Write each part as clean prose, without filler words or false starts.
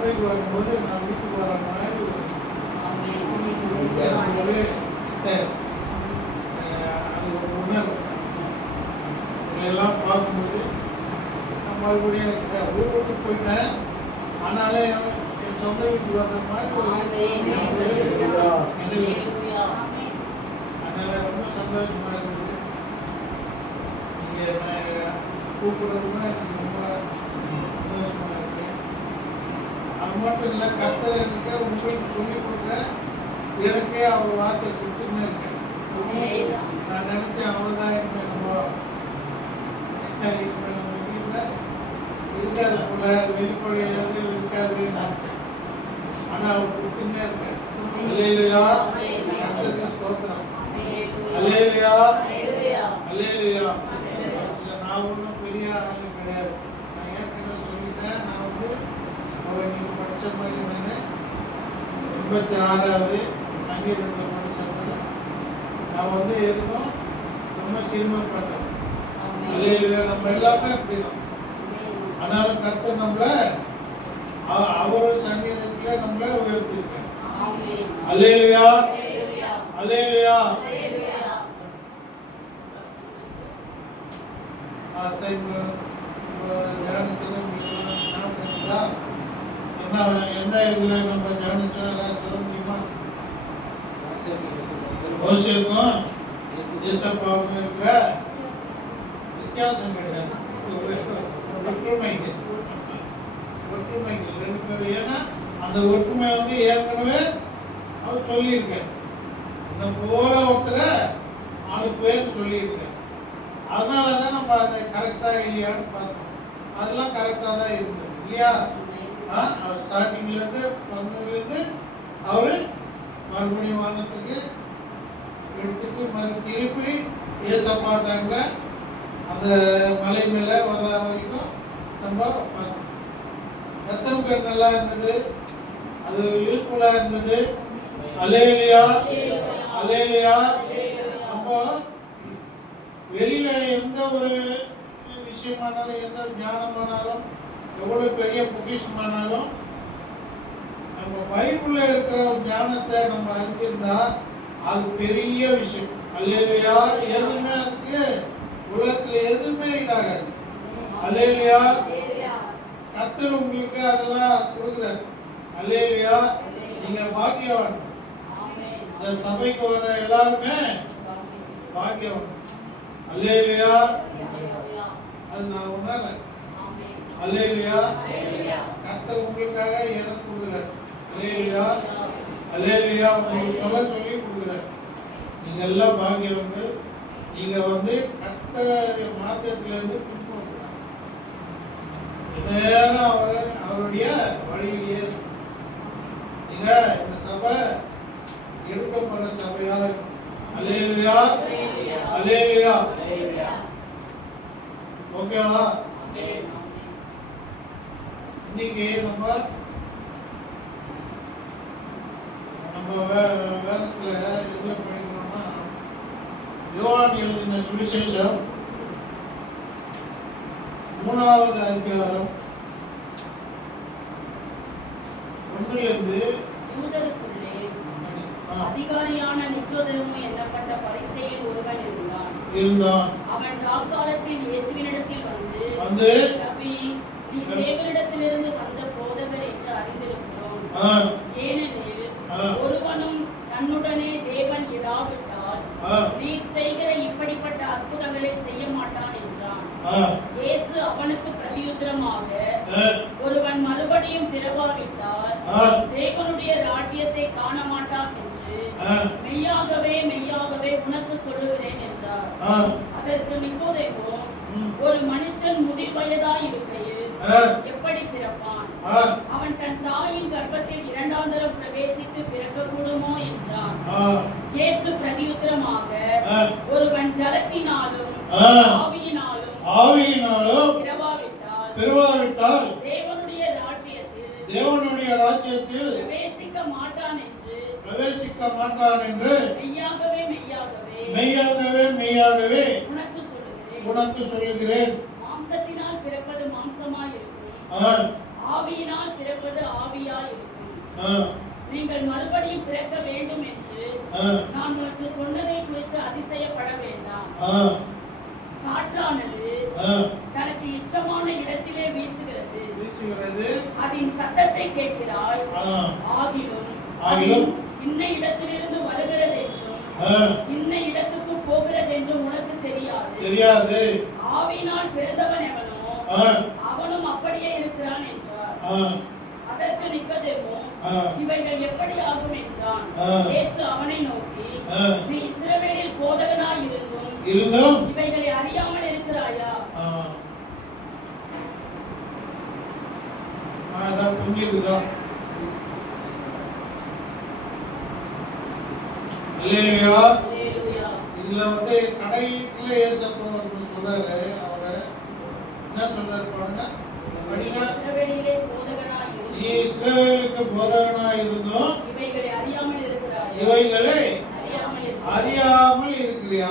சபைக்கு வரும்போது நான் வீட்டுக்கு வர மாதிரி ஒரு அது ஒரு உணர்வு. இதெல்லாம் பார்க்கும்போது நான் மறுபடியும் ஊர் விட்டு போயிட்டேன். ஆனாலே என் சொந்த வீட்டுக்கு வர்ற மாதிரி ஒரு நினைவு. அதனால ரொம்ப சந்தோஷமா இருந்தது. நீங்கள் கூப்பிடுறதுன்னா எனக்கு ரொம்ப சந்தோஷமா இருக்கு. அது மட்டும் இல்லை, கர்த்தர் எனக்கு உங்களுக்கு சொல்லிக் கொடுக்க எனக்கே அவர் வார்த்தை கொடுத்துன்னு இருக்கேன். நான் நினைச்சேன் அவ்வளோதான் இப்போ நம்ம வீட்டில் இருக்காது போல, வெளிப்படையாவது இருக்காதுன்னு நினைச்சேன். ஆனால் அவர் கொடுத்துன்னே இருக்கேன். அல்லேலூயா, கர்த்தருக்கு ஸ்தோத்திரம். அல்லேலூயா, அல்லேலூயா. இல்லை, நான் ஒன்றும் பெரிய ஆளு கிடையாது. நான் ஏற்கனவே சொல்லிட்டேன். நான் நீங்கள் படித்த மாதிரி 86வது சங்கீதத்தில் படித்தப்ப நான் எதுக்கும் ரொம்ப சிறுமைப்பட்டேன். அல்லேலூயா. நம்ம எல்லாமே அப்படிதான். ஆனாலும் கர்த்தர் நம்மளை அவர் சங்கீதத்தில் நம்மளை உயர்த்திருக்கார். அல்லேலூயா, அல்லேலூயா. லாஸ்ட் டைம் தியானிச்சது என்ன, எந்த இதில் நம்ம தியானிச்சோம் சொல்ல முடியுமா? யோசேப்புக்கும் யோசேப்பாவுக்கும் இருக்கிற வித்தியாசம் கிடையாது. ஒற்றுமைக்கு ரெண்டு பேரும். ஏன்னா அந்த ஒற்றுமை ஏற்கனவே அவர் சொல்லியிருக்கேன். இந்த போல ஒருத்தரை ஆளு பேர்னு சொல்லியிருக்கேன். அதனால தான் நம்ம அதை கரெக்டாக இல்லையான்னு பார்த்தோம். அதெல்லாம் கரெக்டாக தான் இருந்தது இல்லையா? அவர் ஸ்டார்டிங்லேருந்து பிறந்ததுலேருந்து அவர் மறுபடியும் வானத்துக்கு எடுத்துட்டு திருப்பி ஏசப்பா டைமில் அந்த மலை மேலே வர்ற வரைக்கும் நம்ம பார்த்தோம். எத்தனை பேர் நல்லா இருந்தது, அது யூஸ்ஃபுல்லாக இருந்தது. அல்லேலூயா, அல்லேலூயா. நம்ம வெளியில் எந்த ஒரு விஷயமானாலும், எந்த ஞானமானாலும், எவ்வளோ பெரிய பொக்கிஷமானாலும், நம்ம பைபிளில் இருக்கிற ஞானத்தை நம்ம அறிந்திருந்தா அது பெரிய விஷயம். அல்லேலூயா. எதுவுமே அதுக்கு உலகத்தில் எதுவுமே இதாகாது. அல்லேலூயா. கர்த்தர் உங்களுக்கு அதெல்லாம் கொடுக்குறாரு. அல்லேலூயா. நீங்கள் பாக்கியவான். இந்த சபைக்கு வர எல்லாருமே பாக்கியவான். அல்லேலூயா. அது நான் உணர்றேன். அல்லேலூயா. கர்த்தர் உங்களுக்காக எனக்கு கொடுக்குறார். அல்லேலூயா, அல்லேலூயா. உங்களுக்கு சொல்லி கொடுக்குறார். நீங்கள் எல்லாம் பாக்கியவங்கள். நீங்கள் கர்த்தருடைய மார்க்கத்திலேருந்து பின்பற்றலாம். நேரம் அவருடைய வழியிலேயே நீங்கள் இந்த சபை எடுக்கப்படுற சபையா. அல்லேலூயா, அல்லேலூயா. ஓகேவா? இன்னைக்கு நம்ம வேதத்தில் எதில் படிக்கணும்னா, யோவான் எழுதின சுவிசேஷம் 3வது அதிகாரம் 1லிருந்து அதிகாரியான நிக்கோதேமு என்னப்பட்ட பரிசேயன் ஒருவன் இருந்தான். அவன் ராக்காலத்தில் இயேசுவினிடத்தில் வந்து ரபி, நீ தேவனிடத்திலிருந்து வந்த போதகர் என்று அறிந்திருக்கிறோம். ஏனெனில் ஒருவனும் தன்னுடனே தேவன் இராவிட்டால் நீர் செய்கிற இப்படிப்பட்ட அற்புதங்களை செய்ய மாட்டான் என்றான். இயேசு அவனுக்கு பிரதியுத்தரமாக, ஒருவன் மறுபடியும் பிறவாவிட்டால் தேவனுடைய ராஜ்யத்தை காண மாட்டான் என்று மெய்யாகவே மெய்யாகவே உனக்கு சொல்லுகிறேன் என்றார். அதற்கு நிக்கோதேமு, ஒரு மனுஷன் முதிர் வயதாய் இருக்கையில் எப்படி பிறப்பான்? அவன் தன் தாயின் கர்ப்பத்தில் 2ஆம் தரம் பிரவேசித்து பிறக்கக்கூடுமோ என்றான். இயேசு பிரதியுத்தரமாக, ஒருவன் ஜலத்தினாலும் ஆவியினாலும் பிறவாவிட்டால் தேவனுடைய ராஜ்யத்தில் பிரவேசிக்க மாட்டான் என்று மெய்யாகவே உனக்கு சொல்லுகிறேன். மாம்சத்தினால் பிறப்பது மாம்சமாய் இருக்கும், ஆவியினால் பிறப்பது ஆவியாய் இருக்கும். நீங்கள் மறுபடியும் பிறக்க வேண்டும் என்று நான் உனக்கு சொன்னதை குறித்து அதிசயப்பட வேண்டாம். காற்றானது தனக்கு இஷ்டமான இடத்திலே வீசுகிறது, அதன் சத்தத்தை கேட்கிறாய், ஆகிலும் இன்ன இடத்திலிருந்து வருகிறது என்றும் இன்ன இடத்துக்கு போகிறது என்றும் உனக்கு தெரியாது. ஆவியினால் பிறந்தவன் எவனோ அவனும் அப்படியே இருக்கிறான் என்றார். அதற்கு நிக்கதேமு, இவைகள் எப்படி ஆகும் என்றான். இயேசு அவனை நோக்கி, நீ இஸ்ரவேலில் போதகனாய் இருந்தும் இவைகளை அறியாமல் இருக்கிறாயா? புரிஞ்சுக்குதா? இதுல கடைசியில ஏசப்பா சொல்றாரு. அவரை என்ன சொல்றாரு பாருங்க. இஸ்ரவேலுக்கு போதகனாய் இருந்தும் இவைகளை அறியாமல் இருக்கிறியா?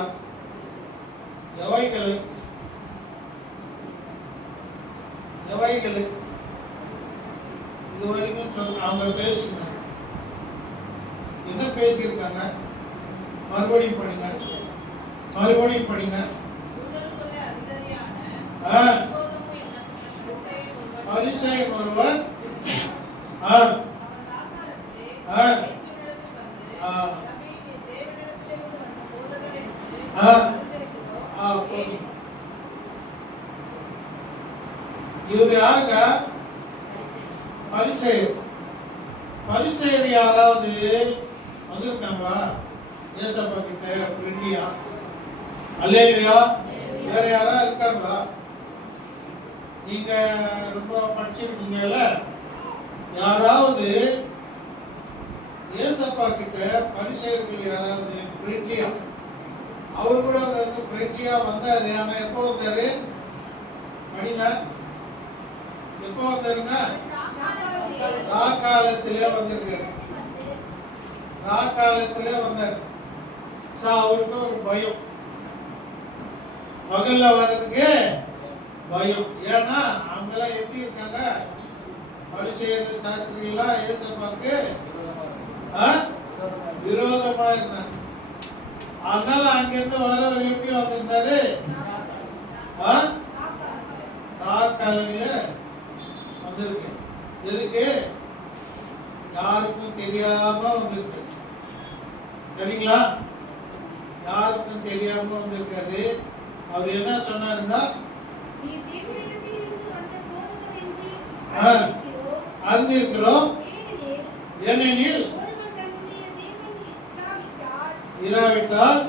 எவைகளை இதுவரைக்கும் அவங்க பேசிருக்காங்க. என்ன பேசியிருக்காங்க? மறுபடியும் படிங்க. பரிசேயன் ஒருவன் இவர் யாருங்க? பரிசேயர் யாராவது வந்திருக்காங்களா ஏசப்பா கிட்ட? ஃப்ரெண்ட்லியா? அல்லேலூயா. வேற யாரா இருக்காங்களா? நீங்க ரொம்ப படிச்சிருக்கீங்கல்ல, யாராவது ஏசப்பா கிட்ட பரிசேயர்கள் யாராவது ஃப்ரெண்ட்லியா? அவரு கூட ஃப்ரெண்ட்லியா வந்தாரு. ஆனா எப்போ வந்தாரு? படிங்க. எப்போ வந்தாருங்க? ராக்காலத்திலே வந்திருக்காரு. ராக்காலத்திலே வந்தார். அவருக்கு ஒரு பயம், பகல்ல வர்றதுக்கு பயம். ஏன்னா அவங்க எல்லாம் எப்படி இருக்காங்க? பரிசேயர் சாஸ்திரிகளா ஏசப்பாக்கு விரோதமா இருந்தாங்க. அதனால அங்கிருந்து வரவர் எப்படி வந்திருந்தாரு? ராக்காலையில வந்திருக்கு. எதுக்கு? யாருக்கும் தெரியாம வந்திருக்கு. சரிங்களா? யாருக்கும் தெரியாம வந்திருக்காரு. அவர் என்ன சொன்னாருன்னா, அறிந்திருக்கிறோம், ஏனெனில் இராவிட்டால்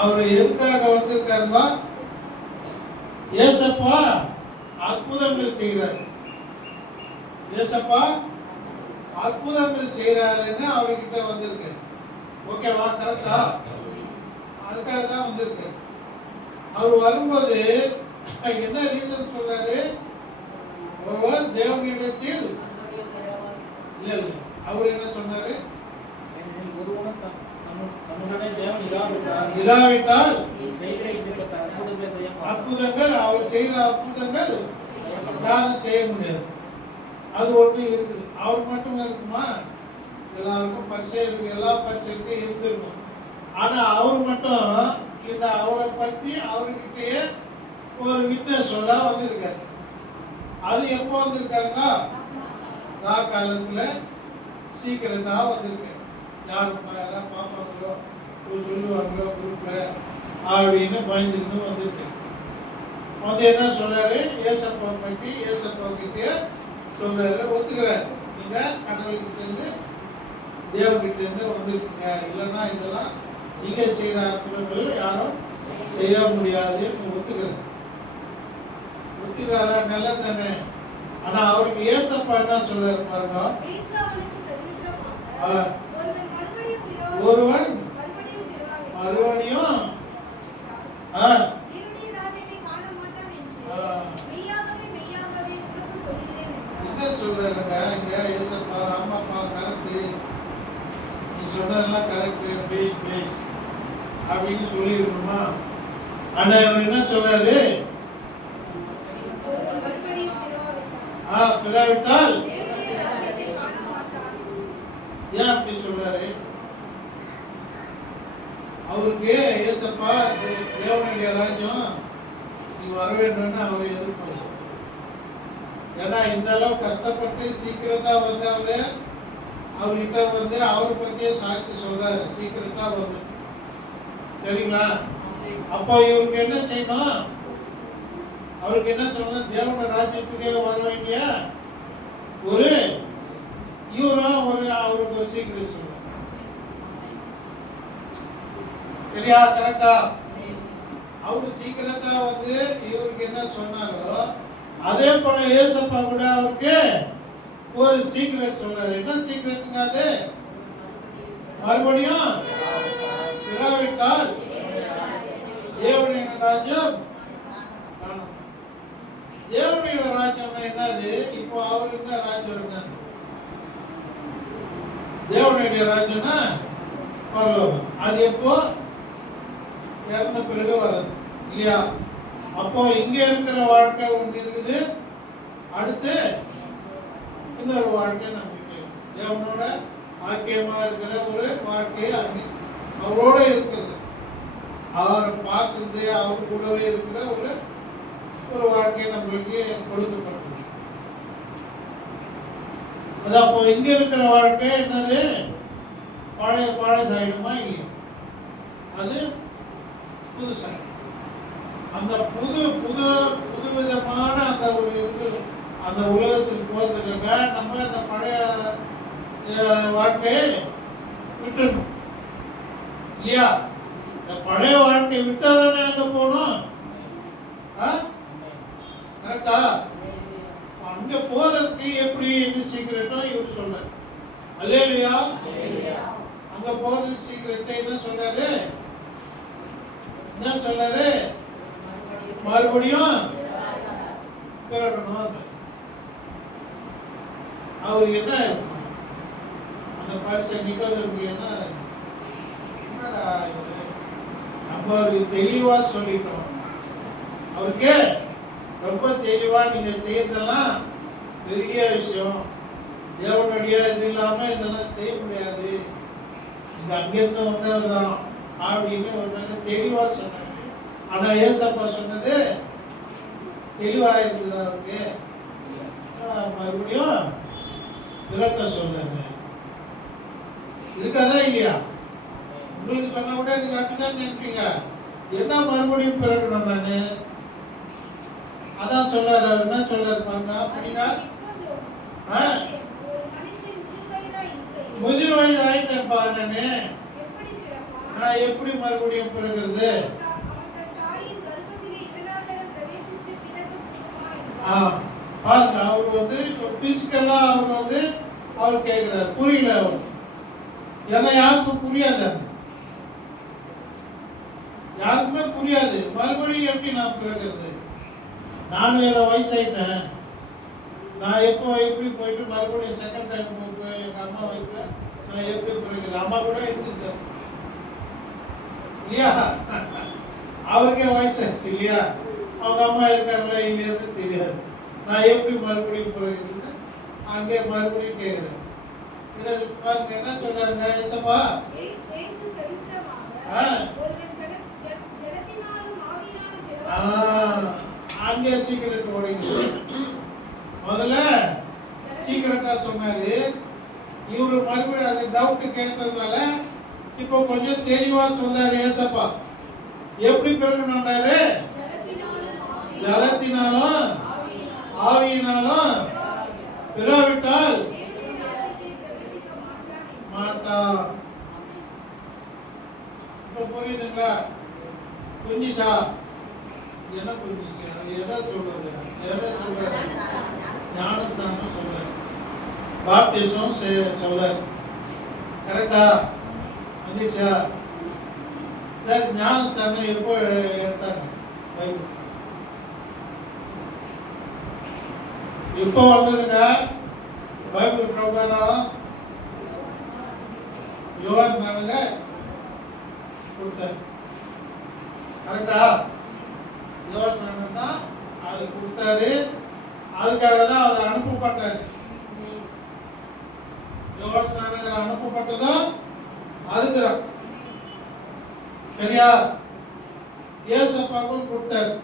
அவர் எதுக்காக வந்திருக்காருமா? ஏசப்பா அற்புதங்கள் செய்கிறார். ஏசப்பா அற்புதங்கள் செய்கிறாருன்னு அவர்கிட்ட வந்திருக்காரு. ஓகேவா? கரெக்டா? அதுக்காக தான் வந்திருக்கு. அவர் வரும்போது என்ன ரீசன் சொல்றாரு? ஒருவர் தேவனிடத்தில் இல்ல, அவர் என்ன சொன்னாரு? இராவிட்டால் அற்புதங்கள், அவர் செய்யற அற்புதங்கள் யாரும் செய்ய முடியாது. அது ஒன்று இருக்குது. அவர் மட்டும் இருக்குமா? எல்லாருக்கும் பரிசேயருக்கு, எல்லா பரிசேயருக்கும் இருந்திருக்கும். ஆனா அவர் மட்டும் இந்த அவரை பத்தி அவர்கிட்டயே ஒரு விட்னஸ் சொல்ல வந்திருக்காரு. அது எப்போ வந்திருக்காங்க? ராக்காலத்துல சீக்கிரட்டா வந்திருக்கு. யாராவது பார்ப்பாங்களோ சொல்லுவாங்களோ குரூப்ல அப்படின்னு பயந்துட்டு வந்திருக்கு. வந்து என்ன சொல்றாரு? ஏசப்பா பத்தி ஏசப்பா கிட்டே சொல்றாரு, ஒத்துக்கிறாரு. நீங்க கடவுள்கிட்ட இருந்து தேவகிட்ட இருந்து வந்திருக்கீங்க, இல்லைன்னா இதெல்லாம் நீங்க செய்யற அற்புதங்கள் யாரும் செய்ய முடியாது. ஒத்துக்கிறாரா? நல்லது தானே. ஆனா அவருக்கு ஏசப்பா என்ன சொல்றாரு பாருங்க. ஒருவன் மறுபடியும் என்ன சொல்றாருங்க இங்க ஏசப்பா? ஆமாப்பா, கரெக்ட், நீ சொன்னதெல்லாம் கரெக்ட், பேஸ் அப்படின்னு சொல்லிருக்கணுமா? ஆனா இவர் என்ன சொல்றாரு? பிறவிட்டால் ஏன் அப்படி சொல்றாரு? அவருக்கு ஏசப்பா தேவனுடைய ராஜ்யம் நீ வர வேண்டும்னு அவர் எதிர்ப்பாரு. ஏன்னா இந்த அளவு கஷ்டப்பட்டு சீக்கிரட்டா வந்து அவர்கிட்ட வந்து அவரை பத்தியே சாட்சி சொல்றாரு. சீக்கிரட்டா வந்து சரிங்களா? அப்போ இவருக்கு என்ன செய்யணும்? அவருக்கு என்ன சொல்லணும்? தேவனுடைய ராஜ்யத்துக்கே வர வேண்டிய ஒரு இவரும் அவருக்கு ஒரு சீக்கிரம் சொல்லுவார். சரியா? கரெக்டா? அவரு சீக்கிரட்டா வந்து இவருக்கு என்ன சொன்னாரோ அதே போல ஏசப்பா கூட அவருக்கு ஒரு சீக்ரெட் சொல்றாரு. என்ன சீக்ரெட்டுங்க அது? மறுபடியும் பிறவிட்டால் தேவனுடைய ராஜ்யம் காணப்படும். தேவனுடைய ராஜ்யம்னா என்னது? இப்போ அவரு என்ன ராஜ்யம் இருந்தாங்க? தேவனுடைய ராஜ்யம்னா பரலோகம். அது எப்போ? இறந்த பிறகு வர்றது இல்லையா? அப்போ இங்க இருக்கிற வாழ்க்கை ஒன்று இருக்குது, அடுத்து இன்னொரு வாழ்க்கை நமக்கு தேவனோட ஆக்கியமா இருக்கிற ஒரு வாழ்க்கையை அங்கே அவரோட இருக்கிறது, அவரை பார்க்கறது, அவர் கூடவே இருக்கிற ஒரு வாழ்க்கை நம்மளுக்கு கொடுக்கப்பட்டது. அது அப்போ இங்க இருக்கிற வாழ்க்கை என்னது? பழசாயிடுமா இல்லையா? அது புதுசாக அந்த புது விதமான அந்த ஒரு இதுக்கு அந்த உலகத்துக்கு போறதுக்காக நம்ம இந்த பழைய வாழ்க்கையை விட்டுணும் இல்லையா? இந்த பழைய வாழ்க்கையை விட்டாதானே அங்க போகணும். கரெக்டா? அங்க போறதுக்கு எப்படி என்ன சீக்கிரட்டும் இவர் சொல்றாரு. அல்லேலூயா. அங்க போறதுக்கு சீக்கிரட்டை என்ன சொல்றாரு? என்ன சொல்றாரு? மறுபடியும் பிறக்கணும். அவருக்கு என்ன இருக்கும்? அந்த பரிசன் நிக்கோதேமுக்கு என்ன? நம்ம அவருக்கு தெளிவா சொல்லிட்டோம். அவருக்கு ரொம்ப தெளிவா நீங்க செய்யறதெல்லாம் பெரிய விஷயம், தேவனுடைய இது இல்லாம இதெல்லாம் செய்ய முடியாது, இங்க அங்கிருந்து வந்தவர் தான் அப்படின்னு ஒரு நல்ல தெளிவா சொன்னாங்க. ஆனா ஏசப்பா சொன்னது தெளிவா இருந்தது. அவருக்கு மறுபடியும் பிறக்க சொல்றாங்க. இருக்காதா இல்லையா? உங்களுக்கு சொன்ன விட நீங்க அப்படிதான் நினைப்பீங்க. என்ன மறுபடியும் பிறக்கணும்? நானு அதான் சொல்றாரு. அவர் என்ன சொல்றாரு பாருங்க. அப்படிங்க முதிர் வயது ஆயிட்டேன் பாரு, நான் எப்படி மறுபடியும் பிறகுறது? பாருங்க, அவர் வந்து பிசிக்கலா அவர் கேட்கிறார். புரியல அவர், ஏன்னா யாருக்கும் புரியாது, யாருக்குமே புரியாது. மறுபடியும் எப்படி நான் பிறகுறது? நான் வேற வயசாயிட்டேன், நான் எப்படி போயிட்டு மறுபடியும் செகண்ட் டைம் எங்க அம்மா வயசுல நான் எப்படி பிறகுறது? அம்மா கூட இருந்துட்டேன் இல்லையா? அவருக்கே வயசாச்சு இல்லையா? அவங்க அம்மா இருக்காங்களா இல்லையான்னு தெரியாது. நான் எப்படி மறுபடியும் பிறகுறது? அங்கே மறுபடியும் கேட்கிறேன். பாருங்க என்ன சொன்னாருங்க ஏசப்பா? அங்கே சீக்கிரட் ஓடிங்க. முதல்ல சீக்கிரட்டா சொன்னாரு. இவரு மறுபடியும் அது டவுட் கேட்கறதுனால இப்போ கொஞ்சம் தெளிவா சொன்னாரு ஏசப்பா. எப்படி பிறகுனாரு? ஜலத்தினாலும் ஆவியினாலும் பிறவிட்டால் மாட்டான். இப்ப புரியுதுங்களா? புரிஞ்சுச்சா? என்ன புரிஞ்சுச்சு? அது எதை சொல்றது? ஞானஸ்தானம் சொல்றாரு, பாப்டிசம் சொல்றாரு. கரெக்டா? வந்துச்சா? சரி, ஞானஸ்தானம் எப்போ எடுத்தாங்க? பைபிள் இப்போ வந்ததுங்க. பைபிள் பிரகாரம் யோவான் கொடுத்தார். கரெக்டா? யோசனை தான் அது கொடுத்தாரு. அதுக்காக தான் அவர் அனுப்பப்பட்டார். யோசனை அனுப்பப்பட்டதும் அதுக்குதான். சரியா? ஏசப்பாவுக்கும் கொடுத்தாரு.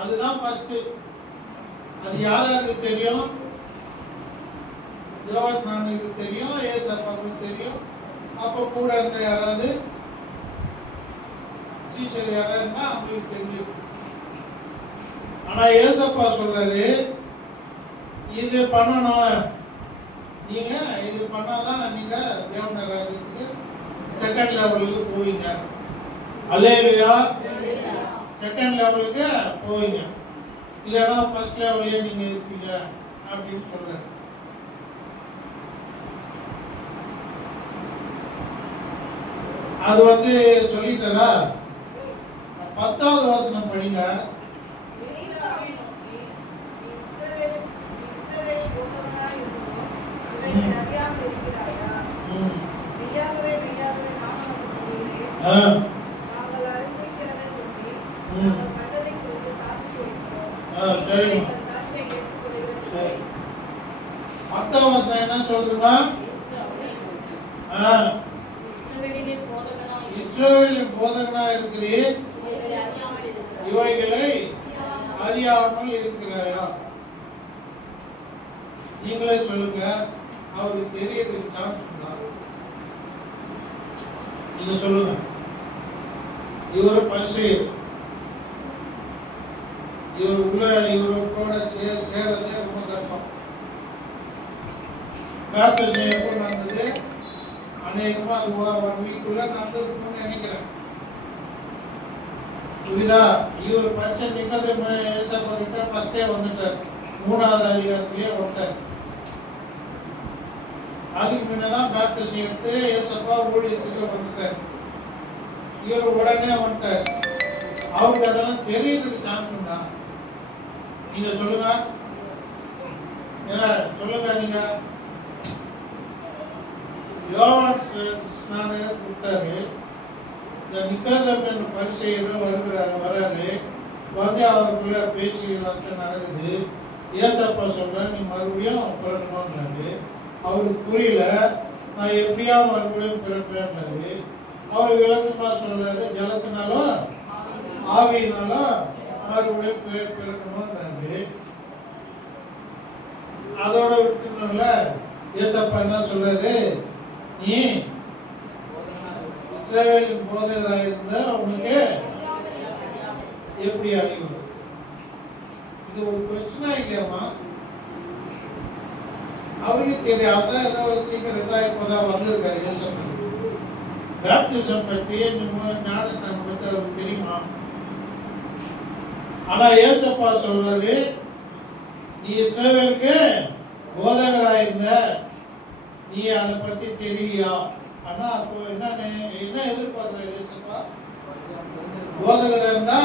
அதுதான் ஃபர்ஸ்ட். அது யாருக்கு தெரியும்? யோவானுக்கு தெரியும், ஏசப்பாவுக்கு தெரியும். அப்போ கூட இருக்க யாராவது சீசர் யாராவது இருந்தா அவங்களுக்கு தெரியும். ஆனா ஏசப்பா சொல்றாரு, இது பண்ணணும், நீங்க இது பண்ணாதான் நீங்க தேவன ராஜ்யத்துக்கு செகண்ட் லெவலுக்கு போவீங்க. அல்லேலூயா. செகண்ட் லெவலுக்கு போவீங்க, இல்லைன்னா ஃபர்ஸ்ட் லெவல்லே நீங்க இருப்பீங்க அப்படின்னு சொல்றாரு. அது சொல்லிட்டாரா? 10வது வசனம் படிங்க. என்ன சொல்லுங்க? இஸ்ரவேலின் போதகனா இருக்கிறீர், இவைகளை அறியாமல் இருக்கிறாயா? நீங்களே சொல்லுங்க. அவருக்கு தெரியறதுக்கு சான்ஸ் உண்டா? நீங்க சொல்லுங்க. இவரு பரிசேயர், இவரோட சேரதே ரொம்ப கஷ்டம். பேப்டிசம் எப்போ நடந்தது? அநேகமா அது 1 வீக்குள்ள நடந்திருக்கும்னு நினைக்கிறேன். புரியுதா? இவர் பரிசை நிக்கதேமு ஏசப்பா கிட்ட ஃபர்ஸ்டே வந்துட்டார். 3வது அதிகாரத்திலேயே வந்துட்டார். அதுக்கு முன்னதான் பேப்டிசம் எடுத்து ஏசப்பா ஊழியத்துக்கு வந்துட்டார். இவர் உடனே வந்துட்டார். அவருக்கு அதெல்லாம் தெரியறதுக்கு சான்ஸ் உண்டா? நீங்க சொல்லுங்க. சொல்லுங்க. நீங்க யோவான் ஸ்நானகர் கொடுத்தாரு. இந்த நிக்கதேமு பரிசேயர் வராரு. அவருக்குள்ள பேச்சு நடக்குது. ஏசப்பா சொல்ற, நீ மறுபடியும் பிறக்கணும்னாரு. அவருக்கு புரியல. நான் எப்படியா மறுபடியும் பிறப்பேன்னாரு. அவர் விளக்கமா சொல்றாரு, ஜலத்தினாலும் ஆவியினாலும் மறுபடியும் பிறக்கணும்னாரு. அதோட விட்டுல ஏசப்பா என்ன சொல்றாரு, நீ இஸ்ரவேலின் போதகராக இருந்த உனக்கு எப்படி அறிவு? இது ஒரு கொஸ்டினா இல்லையாமா? அவருக்கு தெரியாத ஏதோ சீக்கிரட்டா இப்பதான் வந்திருக்காரு ஏசப்பா. பேப்டிசம் பத்தி, ஞானஸ்தானம் பத்தி அவருக்கு தெரியுமா? ஆனா ஏசப்பா சொல்றாரு, நீ இஸ்ரவேலுக்கு போதகராயிருந்த, நீ அதை பத்தி தெரியலையா? ஆனா அப்போ என்ன எதிர்பார்க்கிற ஏசப்பா? போதகரா இருந்தா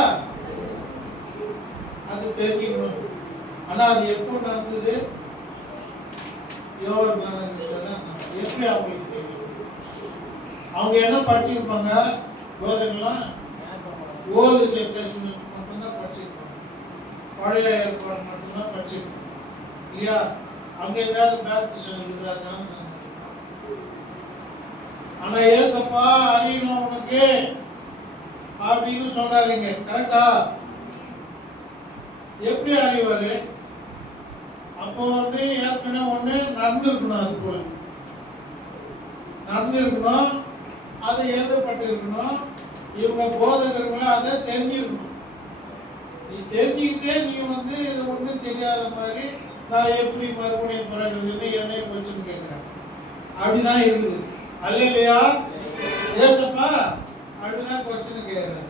அது தெரிஞ்சுக்கணும். ஆனா அது எப்போ நடந்தது? யோவான் எப்படி அவங்களுக்கு தெரியும்? அவங்க என்ன படிச்சிருப்பாங்க? போதகெல்லாம் ஓல்டு டெஸ்டமென்ட் மட்டும்தான் படிச்சிருப்பாங்க, பழைய ஏற்பாடு மட்டும்தான் படிச்சிருப்பாங்க, இல்லையா? அங்க ஏதாவது பேப்டிசம் இருக்குதா? ஆனா ஏசப்பா அறியணும் உனக்கு அப்படின்னு சொல்றாருங்க. கரெக்டா? எப்படி அறிவாரு? அப்போ ஏற்கனவே ஒண்ணு நடந்திருக்கணும், அது போல நடந்திருக்கணும், அது எழுதப்பட்டு இருக்கணும். இவங்க போதகர்கள் அதை தெரிஞ்சிருக்கணும். நீ தெரிஞ்சுக்கிட்டே நீ இது ஒன்றும் தெரியாத மாதிரி நான் எப்படி மறுபடியும் பிறகுன்னு என்னை கொஞ்சம் கேட்கிறேன். அப்படிதான் இருக்குது. அல்லேலூயா. ஏசப்பா அப்படிதான் கொஸ்டின் கேட்கிறேன்.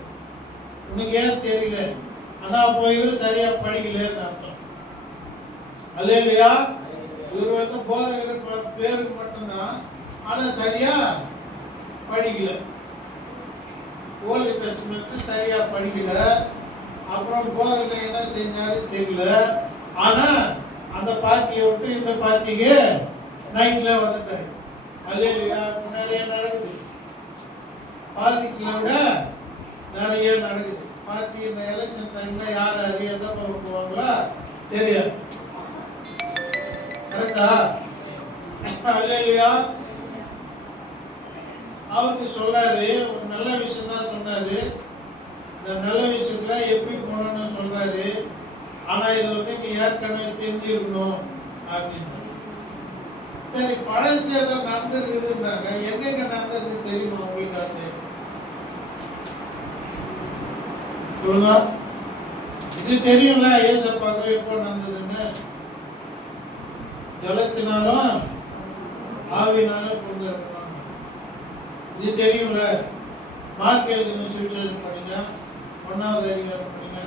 உனக்கு ஏன் தெரியல? ஆனா அப்போ இவரு சரியா படிக்கலன்னு அர்த்தம். அல்லேலூயா. இவரு போதகர் பேருக்கு மட்டும்தான், ஆனா சரியா படிக்கல. ஓல்டு டெஸ்டமென்ட் சரியா படிக்கல. அப்புறம் போதகர் என்ன செஞ்சாரு தெரியல. ஆனா அந்த பார்ட்டியை விட்டு இந்த பார்ட்டிக்கு நைட்ல வந்துட்டாரு. அல்லேலூயா. நிறைய நடக்குது, பாலிடிக்ஸ்ல விட நிறைய நடக்குது. பார்ட்டி இந்த எலெக்ஷன் டைம்ல யார் அறியாத போவாங்களா தெரியாது. கரெக்டா? இல்லையா? அவருக்கு சொன்னாரு, ஒரு நல்ல விஷயம் தான் சொன்னாரு. இந்த நல்ல விஷயத்துல எப்படி போகணும்னு சொல்றாரு. ஆனா இது நீ ஏற்கனவே தெரிஞ்சிருக்கணும் அப்படின்னு. சரி, பழசு ஏதோ நடந்திருக்குதுன்றாங்க. எங்கெங்க நடந்திருக்கு தெரியுமா உங்களுக்கு? அது சொல்லுங்க. இது தெரியும்ல, ஏசப்பாக்கு எப்போ நடந்ததுன்னு. ஜலத்தினாலும் ஆவினாலும் பிறந்திருக்கணும். இது தெரியும்ல. மார்க் எழுதின சுவிசேஷம் படிங்க, 1வது அதிகாரம் படிங்க.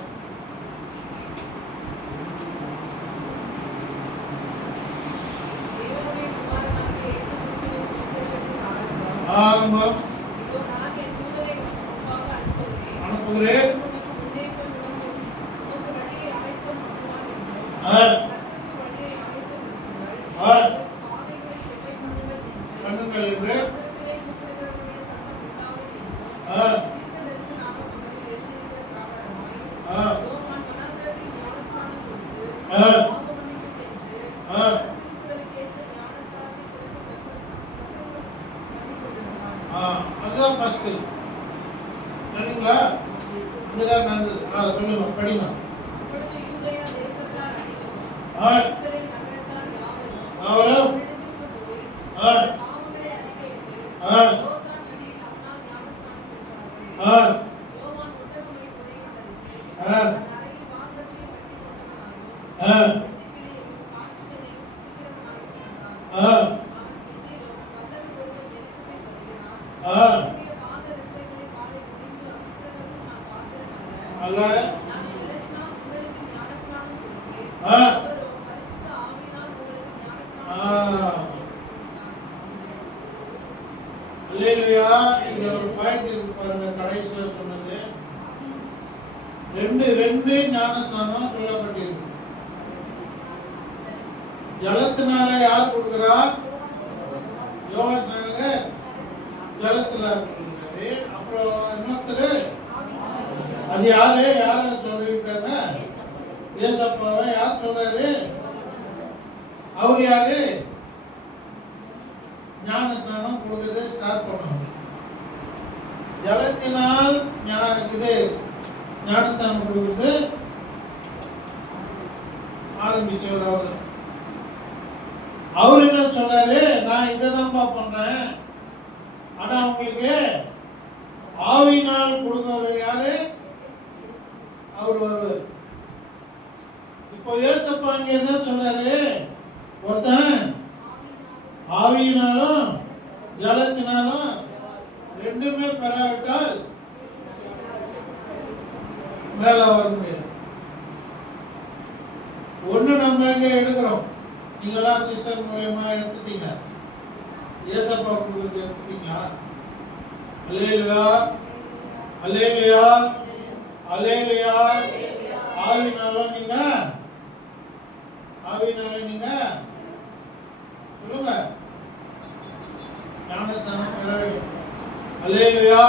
ஆரம்பம் அனுப்புகிறேன். கண்ணுங்கள் என்று அதுதான் ஃபர்ஸ்ட். சரிங்களா? இங்கதான் நடந்தது. சொல்லுங்க, படிங்க. அவரும் அல்லேலூயா. இங்க ஒரு பாயிண்ட் இருக்கு பாருங்க, கடைசியில சொன்னது. ரெண்டு ஞானஸ்நானம் சொல்லப்பட்டிருக்கு. ஜலத்தினால யார் கொடுக்குறா? யோவான் ஜலத்துல கொடுக்குறாரு. அப்புறம் இன்னொருத்தரு, அது யாரு சொல்லியிருக்காங்க? ஏசப்பாவை யார் சொல்றாரு? அவர் யாரு? ஞானஸ்நானம் கொடுக்கறதை ஸ்டார்ட் பண்ணணும். ஜலத்தினால் இது ஞானஸ்நானம் கொடுக்கறது ஆரம்பிச்சவர். அவர் என்ன சொல்றாரு? நான் இதைதான்ப்பா பண்றேன். ஆனா உங்களுக்கு ஆவியினால் கொடுக்கிறவர் யாரு? அவர் வருவார். இப்போ ஏசப்பா இங்க என்ன சொன்னாரு? ஒருத்தன் ஆவியினாலும் ஜலத்தினாலும் ரெண்டுமே பெறாவிட்டால் மேல வர முடியாது. ஒண்ணு நம்ம எங்க எடுக்கிறோம்? நீங்களாம் சிஸ்டர் மூலமா எடுத்துட்டீங்க. ஏசப்பா கொடுத்து எடுத்துட்டீங்களா? அல்லேலூயா, அல்லேலூயா, அல்லேலூயா. ஆவியினாலும் நீங்க சொல்லுங்க, ஞானஸ்நானம் பெற வேண்டும். அல்லேலூயா.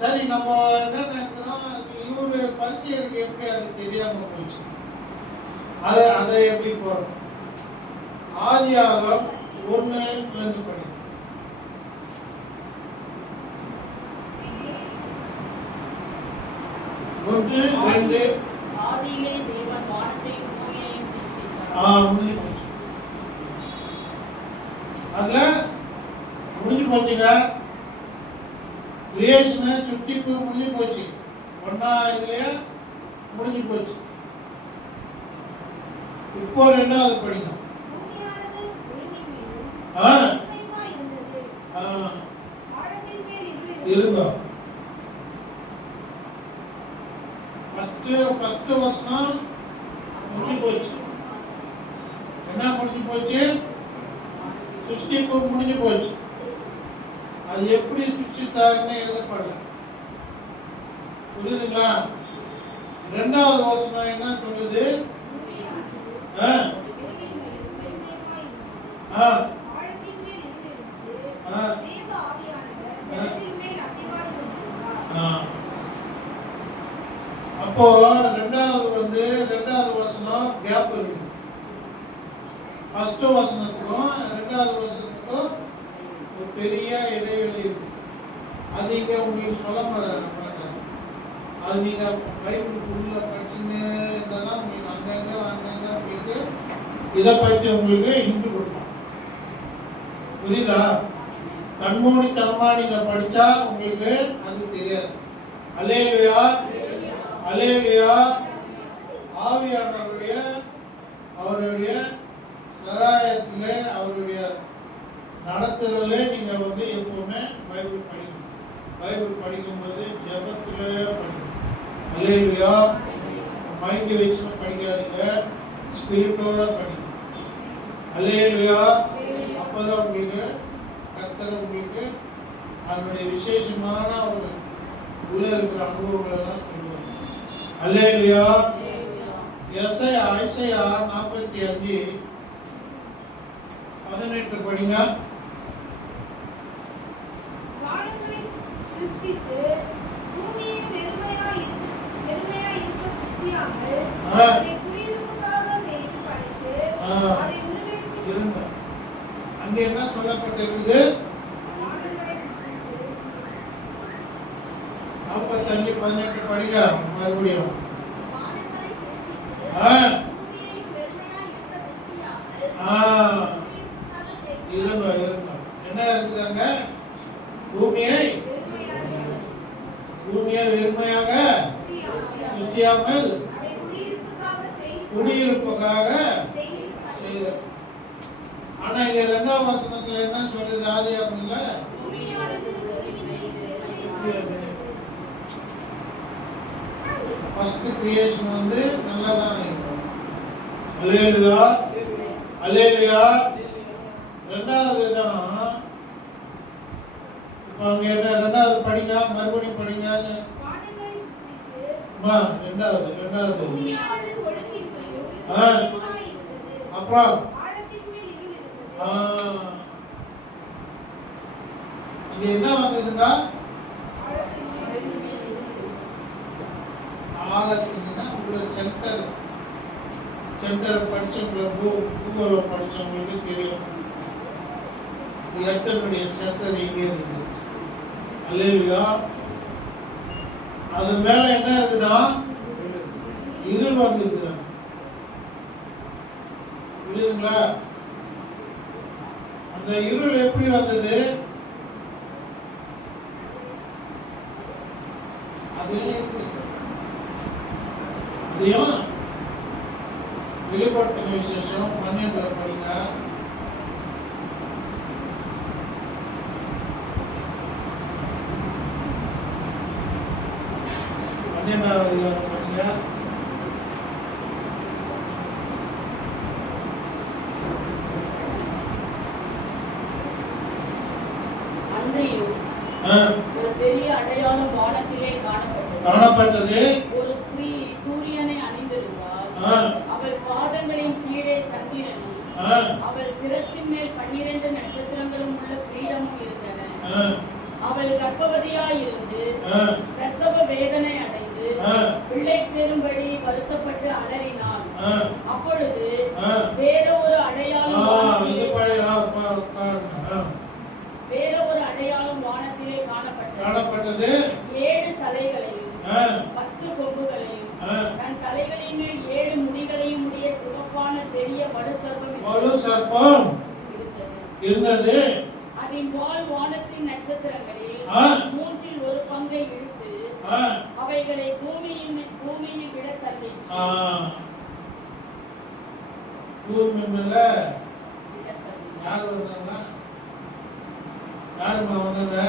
சரி, நம்ம என்ன நினைக்கிறோம்? இவரு பரிசேயருக்கு எப்படி அது தெரியாம போயிடுச்சு? அதை எப்படி போறோம்? ஆதியாகமம் 1 படி. ஆதியிலே தேவன் வானத்தையும் பூமியையும் சிருஷ்டித்தார். முடிஞ்சு போச்சு. அதுல முடிஞ்சு போச்சுங்க. கிரியேஷன் சுத்திப்பு முடிஞ்சு போச்சு. இதுலயே முடிஞ்சு போச்சு. இப்போ 2வது படிங்க. இருங்க. ஃபர்ஸ்ட் வசனம் முடிஞ்சு போச்சு. என்ன முடிஞ்சு போச்சு? சிருஷ்டிப்பு முடிஞ்சு போச்சு. அது எப்படி சிருஷ்டித்தாருன்னு எழுதப்படல. புரியுதுங்களா? 2வது வசனம் என்ன சொல்லுது? அப்போ ரெண்டாவது வசனம் கேப் இருக்குது. ஃபர்ஸ்ட் வசனத்துக்கும் ரெண்டாவது வசனத்துக்கும் ஒரு பெரிய இடைவெளி இருக்கு. அது இங்க உங்களுக்கு சொல்ல மாட்டாங்க. அது நீங்க பைபிள் ஃபுல்லா படிச்சுன்னு இருந்தாதான் உங்களுக்கு அங்கங்க உங்களுக்கு இதை பற்றி உங்களுக்கு ஹிண்ட் கொடுப்போம். புரியுதா? கண்மூடித்தனமா நீங்க படிச்சா உங்களுக்கு அது தெரியாது. அல்லேலூயா, அல்லேலூயா. ஆவியானவருடைய அவருடைய சகாயத்திலே அவருடைய நடத்துதலே நீங்க எப்பவுமே பைபிள் படிக்கணும். பைபிள் படிக்கும்போது ஜெபத்திலே படிக்கணும். அல்லேலூயா. மைண்ட் வச்சு படிக்காதீங்க, ஸ்பிரிட்டோட படிக்கணும். அல்லேலூயா. அப்பதான் உங்களுக்கு கர்த்தர் உங்களுக்கு அதனுடைய விசேஷமான ஒரு உள்ள இருக்கிற அனுபவங்கள் எல்லாம் சொல்லுவாங்க. அல்லேலூயா. ஐசையா 45:18 படிங்க. வானங்களை சிருஷ்டித்து பூமியை வெறுமையாய் இருக்க சிருஷ்டியாமல் அதை குடியிருப்புக்காக செய்து படைத்து அதை உருவேற்றி இருங்க. அங்க என்ன சொல்லப்பட்டிருக்குது? வானங்களை சிருஷ்டித்து 45:18 படிங்க மறுபடியும். வானங்களை சிருஷ்டித்து பூமியை வெறுமையாய் இருக்க சிருஷ்டியாமல் இருங்க. என்ன இருக்குதாங்க? பூமியை வெறுமையாக சிருஷ்டியாமல் குடியிருப்புக்காக செய்த. ஆனா இங்க 2ஆம் வசனத்துல என்ன சொல்லுது? ஆதியாகமத்துல ஃபர்ஸ்ட் கிரியேஷன் நல்லா தான் இருக்கும். அல்லேலூயா, அல்லேலூயா. ரெண்டாவது தான் இப்போ அங்க என்ன? ரெண்டாவது படிங்க, மறுபடியும் படிங்க. ரெண்டாவது அப்புறம் இங்க என்ன வந்ததுங்க? ஆழத்துக்குன்னா உள்ள சென்டர் படிச்சவங்களுக்கு பூகோளம் படிச்சவங்களுக்கு தெரியும் எர்த்தனுடைய சென்டர் எங்கே இருக்குது. அல்லேலூயா. அது மேல என்ன இருக்குதா? இருள் வந்துருக்குதா? புரியுதுங்களா? அந்த இருள் எப்படி வந்தது? அதையும் வெளிப்படுத்தின விசேஷம் 12 படிங்க. 12வது படிங்க. ஒரு பெரிய அடையாளம் வானத்திலே காணப்பட்டது. ஒரு ஸ்திரீ சூரியனை அணிந்திருந்தாள். அவள் பாதங்களின் கீழே சந்திரனும் அவள் சிரசின் மேல் 12 நட்சத்திரங்களும் உள்ள கிரீடமும் இருந்தன. அவள் கர்ப்பவதியாயிருந்து பிரசவ வேதனை அடைந்து பிள்ளை பெறும்படி வருத்தப்பட்டு அலறினாள். அப்பொழுது வேற ஒரு அடையாளம் வானத்திலே காணப்பட்டது. 7 தலைகளையும் 10 கொம்புகளையும் தன் தலைகளின் மேல் 7 முடிகளையும் உடைய சிவப்பான பெரிய வலு சர்ப்பம் இருந்தது. அதன் வால் வானத்தின் நட்சத்திரங்களில் 3 ஒரு பங்கை இழுத்து அவைகளை பூமியில் விட தள்ளிற்று. பூமி மேல யார் வந்தாங்க? யாருமா வந்தது?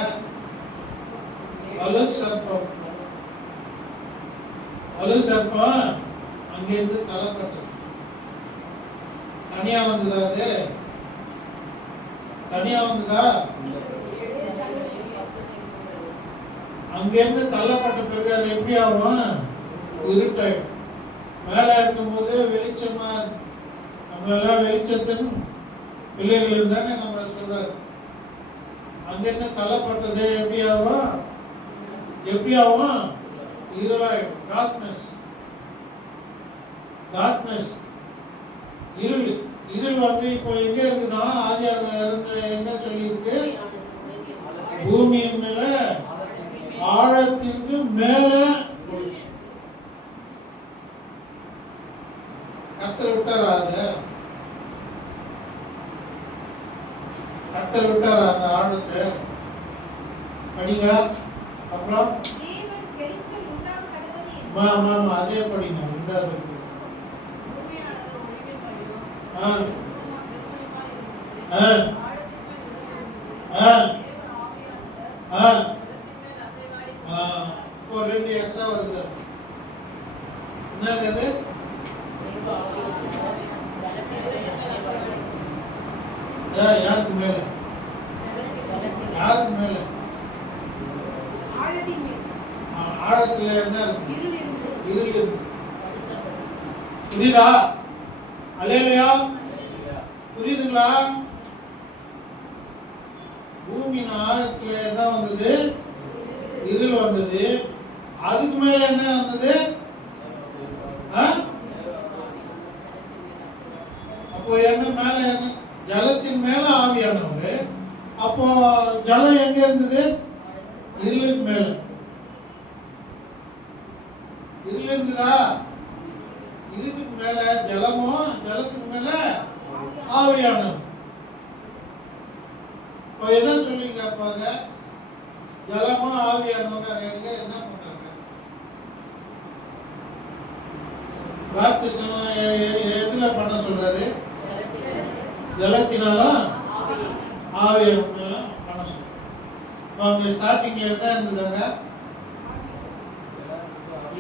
வலு சர்ப்பம். அங்கிருந்து தள்ளப்பட்டது. தனியா வந்ததா? அது தனியா வந்ததா? அங்கிருந்து தள்ளப்பட்ட பிறகு அது எப்படி ஆகும்? இருட்டாயிடும். மேல இருக்கும்போது வெளிச்சமா, நம்ம எல்லாம் வெளிச்சத்தின் பிள்ளைகள் தானே நம்ம சொல்றாரு. அங்கிருந்து தள்ளப்பட்டது எப்படி ஆகும்? இருளாயிடும். டார்க்னஸ், டார்க்னஸ், இருள். இருள் வந்து இப்போ எங்க இருக்குதா? ஆதியாகமம் எங்க சொல்லியிருக்கு? பூமியின் மேல ஆழத்திற்கு மேல போச்சு. கர்த்தர் விட்டாரா? கர்த்தர் விட்டாரா அந்த ஆழத்தை? படிங்க. அப்புறம் தேவன் வெளிச்சம் உண்டாக கடவுளே மாமா அதே படிங்க. ரெண்டாவது பூமியானது ஒளிவின்படியும், ஆ நிர்மலமாய் இருந்தது. ஆ ஆழத்தின்மேல் இருள் இருந்தது. ஆ தேவன் ஆவியானவர் ஆ ஜலத்தின்மேல் அசைவாடி இப்போ 2 எக்ஸ்ட்ரா வருது. என்னது அது? யாருக்கு மேல? யாருக்கு மேல? ஆழத்தின் மேல் ஆழத்துல என்ன இருக்கு? இருள் இருந்தது. இருள் இருக்கு. புரியுதா? அல்லேலூயா. புரியுதுங்களா? பூமியின் ஆழத்துல என்ன வந்தது? இருள் வந்தது. அதுக்கு மேல என்ன வந்தது? அப்போ என்ன மேல? என்ன? ஜலத்தின் மேல ஆவியானவர். அப்போ ஜலம் எங்க இருந்தது? இருளுக்கு மேல. இருள் இருந்ததா? இருட்டுக்கு மேல ஜலமும், ஜலத்துக்கு மேல ஆவியானவர். இப்போ என்ன சொல்லுங்க? அப்பாங்க ஜலமும் ஆவியானவர் எங்க என்ன பண்றாங்க? பாப்திசம் எதுல பண்ண சொல்றாரு? ஜலத்தினாலும் ஆவியானவராலும் பண்ண சொல்றாரு. அவங்க ஸ்டார்டிங்ல என்ன இருந்ததாங்க?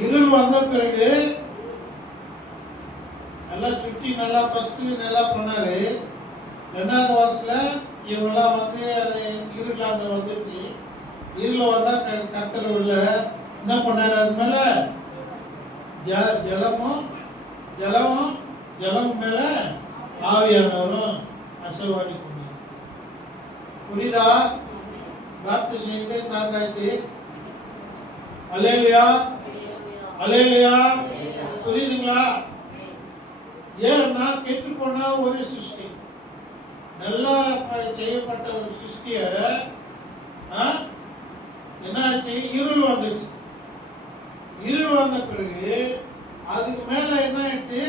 இருள் வந்த பிறகு நல்லா சுற்றி நல்லா ஃபர்ஸ்ட் நல்லா பண்ணாரு. 2வது வருஷத்துல இவங்கெல்லாம் வந்து அது இருள் அங்க வந்துடுச்சு. இருள் வந்தா கர்த்தர் உள்ள என்ன பண்ணாரு? அது மேல ஜலம் மேல ஆவியானவரும் அசைவாடி கொண்டார். புரியுதா? பாப்திசம் எங்க ஸ்டார்ட் ஆச்சு? அல்லேலூயா, அல்லேலூயா. புரியுதுங்களா? ஏன்னா கெட்டு போனா ஒரு சிருஷ்டி, நல்லா செய்யப்பட்ட ஒரு சிருஷ்டிய என்ன ஆச்சு? இருள் வந்துச்சு. இருள் வந்த பிறகு அதுக்கு மேல என்ன ஆயிடுச்சு?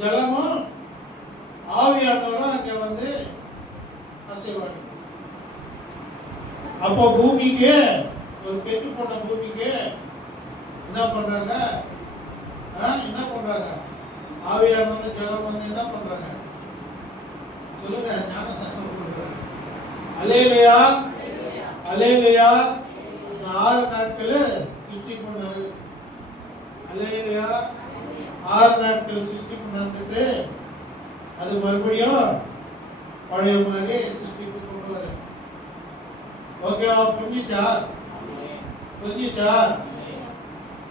ஜலமும் ஆவியானவரும் அங்க வந்து அசைவாடி. அப்போ பூமிக்கு, ஒரு கெட்டு போன பூமிக்கு என்ன பண்றாங்க? என்ன பண்றாங்க? ஆவியானவர் ஜலம் வந்து என்ன பண்றாங்க? சொல்லுங்க. ஞானசானம் கொடுக்குறாங்க. அல்லேலூயா, அல்லேலூயா. இந்த 6 நாட்கள் சிருஷ்டிப்பு நடக்குது. அல்லேலூயா. 6 நாட்கள் சிருஷ்டிப்பு நடந்துட்டு அது மறுபடியும் பழைய மாதிரி சிருஷ்டிப்பு கொண்டு வர. ஓகேவா? புரிஞ்சிச்சா? புரிஞ்சிச்சா?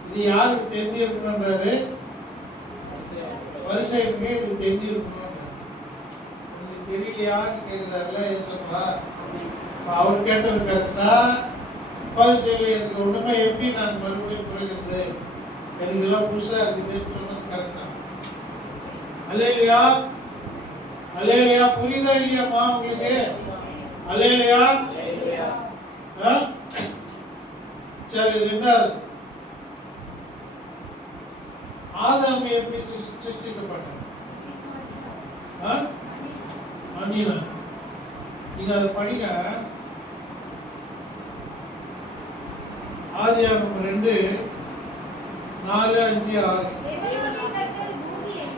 இது யாருக்கு தெரிஞ்சிருக்கணுன்றாரு? பரிசேயனுக்கு இது தெரிஞ்சிருக்கணும். இது தெரியலையான்னு கேட்கிறாருல ஏசப்பா. அவர் கேட்டது கரெக்டா? பரிசேயர் எனக்கு ஒண்ணுமே எப்படி நான் மறுபடியும் புரிகிறது, எனக்கு எல்லாம் புதுசா இருக்குதுன்னு சொன்னது கரெக்டா? அல்லேலூயா, அல்லேலூயா. புரியுதா இல்லையாம்மா உங்களுக்கு? அல்லேலூயா. சரி, 2வது ஆதாம் எப்படி சிருஷ்டிக்கப்பட்டார்? மண்ணினா. நீங்க அதை படிங்க. ஆதியாகமம் 2, 4, 5, 6. தேவனாகிய கர்த்தர் பூமியையும்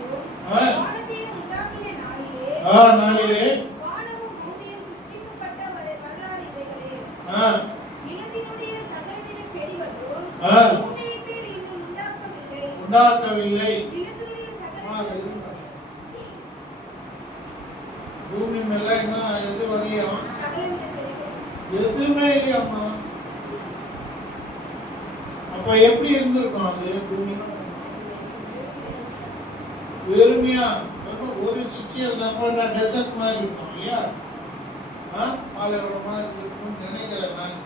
ஆ. வானத்தையும் உண்டாக்கின நாளிலே நாளிலே வானமும் பூமியும் சிருஷ்டிக்கப்பட்ட வரலாறு இவைகளே. நிலத்தினுடைய சகலவித செடிகளும் பூமியின் மேல் இன்னும் உண்டாக்கவில்லை. நிலத்தினுடைய சகல பூமி மேல என்ன எது வரலையா? சகலவித செடிகள் எதுவுமே இல்லையாம்மா. அப்ப எப்படி இருந்திருக்கும் அது? பூமி வெறுமையா ஒரு சுற்றி நம்ம டெசர்ட் மாதிரி இருக்கும் இல்லையா? பாலைவனமா இருக்கும்னு நினைக்கிறேன் நான்.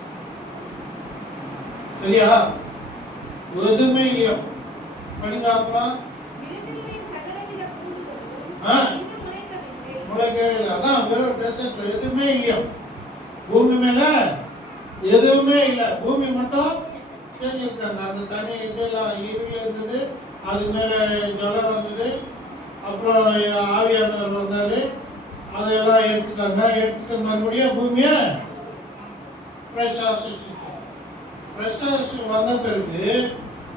சரியா? எதுவுமே இல்லையா? படிங்க அப்புறம். நிலத்தினுடைய சகலவித பூண்டுகளும் ஆ. இன்னும் முளைக்கவில்லை. முளைக்கவே இல்லை. அதான் வெறும் டெசர்ட், எதுவுமே இல்லையா? பூமி மேல எதுவுமே இல்லை. பூமி மட்டும் செஞ்சிருக்காங்க. அந்த தனி இதெல்லாம் இருள் இருந்தது, அது மேலே ஜலம் வந்தது, அப்புறம் ஆவியானவர் வந்தார், அதையெல்லாம் எடுத்துட்டாங்க. எடுத்துட்டு மறுபடியும் பூமியை ஃப்ரெஷ்ஷாக சிருஷ்டித்தாங்க. ஃப்ரெஷ்ஷாக வந்த பிறகு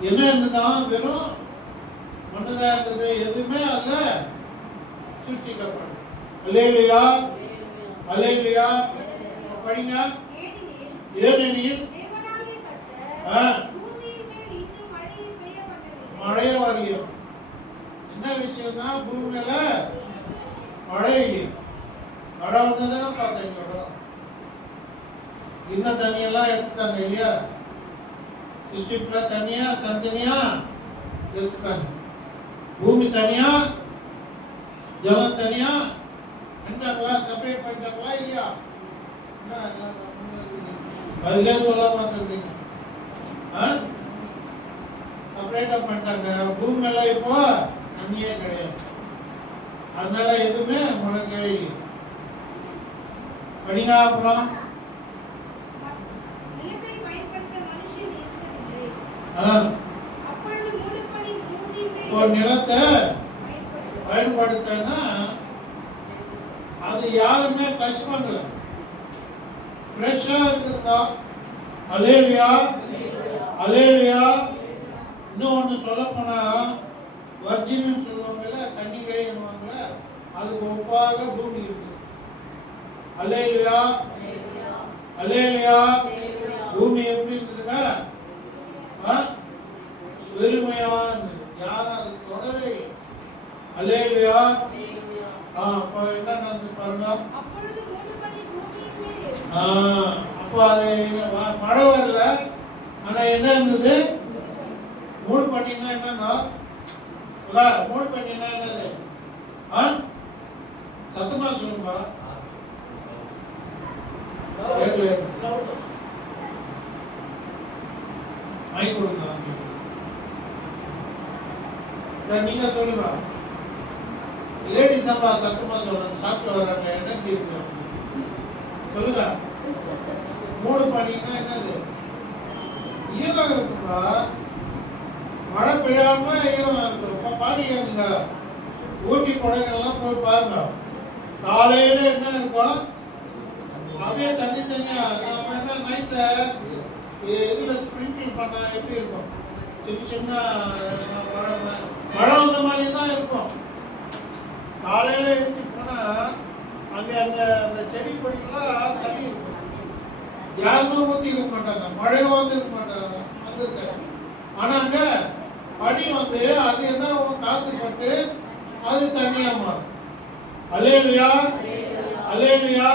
என்ன இருந்ததுதான்? வெறும் மண்ணுதான் இருந்தது, எதுவுமே அதில் சிருஷ்டிக்கப்படும். அல்லேலூயா, அல்லேலூயா. படிங்க. ஏனெனில் தேவனாகிய ஆ. கர்த்தர் பூமியின் மேல் இன்னும் மழையை பெய்ய பண்ணவில்லை. மழையே வரலையோ. என்ன விஷயம்னா பூமி மேல மழை இல்லையா? மழை வந்ததுன்னா தண்ணி வரும். இன்னும் தண்ணியெல்லாம் எடுத்துட்டாங்க இல்லையா? சிஸ்டிப்ல தனியா தனித்தனியா எடுத்துட்டாங்க. பூமி தனியா, ஜலம் தனியா பண்ணிட்டாங்களா? செப்பரேட் பண்ணிட்டாங்களா இல்லையா? பதிலே சொல்ல மாட்டேன்றீங்க. செப்பரேட்டா பண்ணிட்டாங்க. பூமி மேல இப்போ தண்ணியே கிடையாது, அதனால எதுவுமே முளைக்கவே இல்லை. படிங்க அப்புறம். நிலத்தை பயன்படுத்த மனுஷன் இருக்கவில்லை. அப்பொழுது மூடுபனி பூமியின் மேல் இப்போ நிலத்தை பயன்படுத்த பயன்படுத்தினா அது யாருமே டச் பண்ணல, ஃப்ரெஷ்ஷா இருக்குதுங்க. அல்லேலூயா, அல்லேலூயா. இன்னும் ஒன்று சொல்ல போனா வர்ஜின்னு சொல்லுவாங்கல்ல, கன்னிகை என்னவாங்கல்ல, அதுக்கு ஒப்பாக பூமி இருக்கு. அல்லேலூயா, அல்லேலூயா. பூமி எப்படி இருந்ததுங்க? வெறுமையா இருந்தது, யாரும் அது தொடவே இல்லை. அல்லேலூயா. அப்போ என்ன நடந்து பாருங்க. அப்பொழுது மூடுபனி பூமியின் மேல் எழுந்தது. அப்போ அது மழை வரல, ஆனா என்ன இருந்தது? மூடு பண்ணினா என்னங்க? மூடு பண்ணினா என்னது? சத்தமா சொல்லுங்க. மைக் கொடுங்க. நீங்க சொல்லுங்க. லேடிஸ் தான் சத்தமா சொல்றாங்க, சாப்பிட்டு வர்றாங்க, என்ன கேட்குறாங்க சொல்லுங்க. மூடு பண்ணினா என்னது? ஈரம் இருக்குப்பா, மழை பெய்யாம ஈரம் இருக்கும். இப்போ பாருங்க, நீங்க ஊட்டி கொடைக்கெல்லாம் போய் பாருங்க, காலையில என்ன இருக்கும்? அப்படியே தண்ணி தண்ணியா. நம்ம என்ன நைட்ல இதுல ஸ்ப்ரிங்கிள் பண்ணா எப்படி இருக்கும்? சின்ன சின்ன மழை வந்த மாதிரி தான் இருக்கும். காலையில எழுந்து போனா அங்க அந்த அந்த செடி கொடிக்கெல்லாம் தண்ணி இருக்கும், யாருமே ஊற்றி இருக்க மாட்டாங்க, மழையும் வந்து இருக்க மாட்டாங்க, வந்திருக்காங்க. ஆனா அங்க பனி வந்து அது என்ன காத்துப்பட்டு அது தண்ணியா மாறும். அல்லேலூயா, அல்லேலூயா.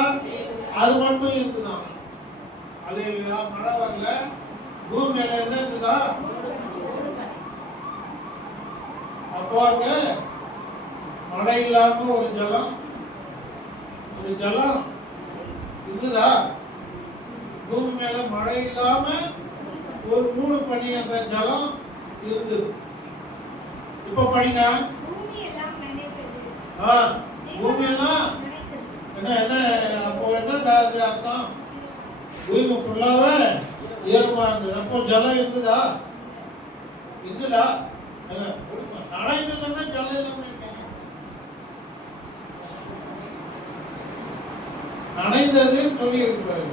அது மட்டும் இருக்குதான். அல்லேலூயா. மழை வரல, பூமி மேல என்ன இருக்குதா? அப்போ அங்க மழை இல்லாம ஒரு ஜலம் இருக்குதா? பூமி மேல மழை இல்லாம ஒரு மூடு பனி என்ற ஜலம் இருந்தது. இப்ப படிங்க. பூமி எல்லாம் நனைத்தது. பூமி எல்லாம் நனைத்தது. என்ன அப்போ என்ன அர்த்தம்? பூமி ஃபுல்லாவே ஈரமா இருந்தது. அப்போ ஜலம் இருந்ததா? இருந்ததா? நனைந்ததுன்னா ஜலம் இல்லாம இருக்காங்க. நனைந்ததுன்னு சொல்லி இருக்கிறாரு.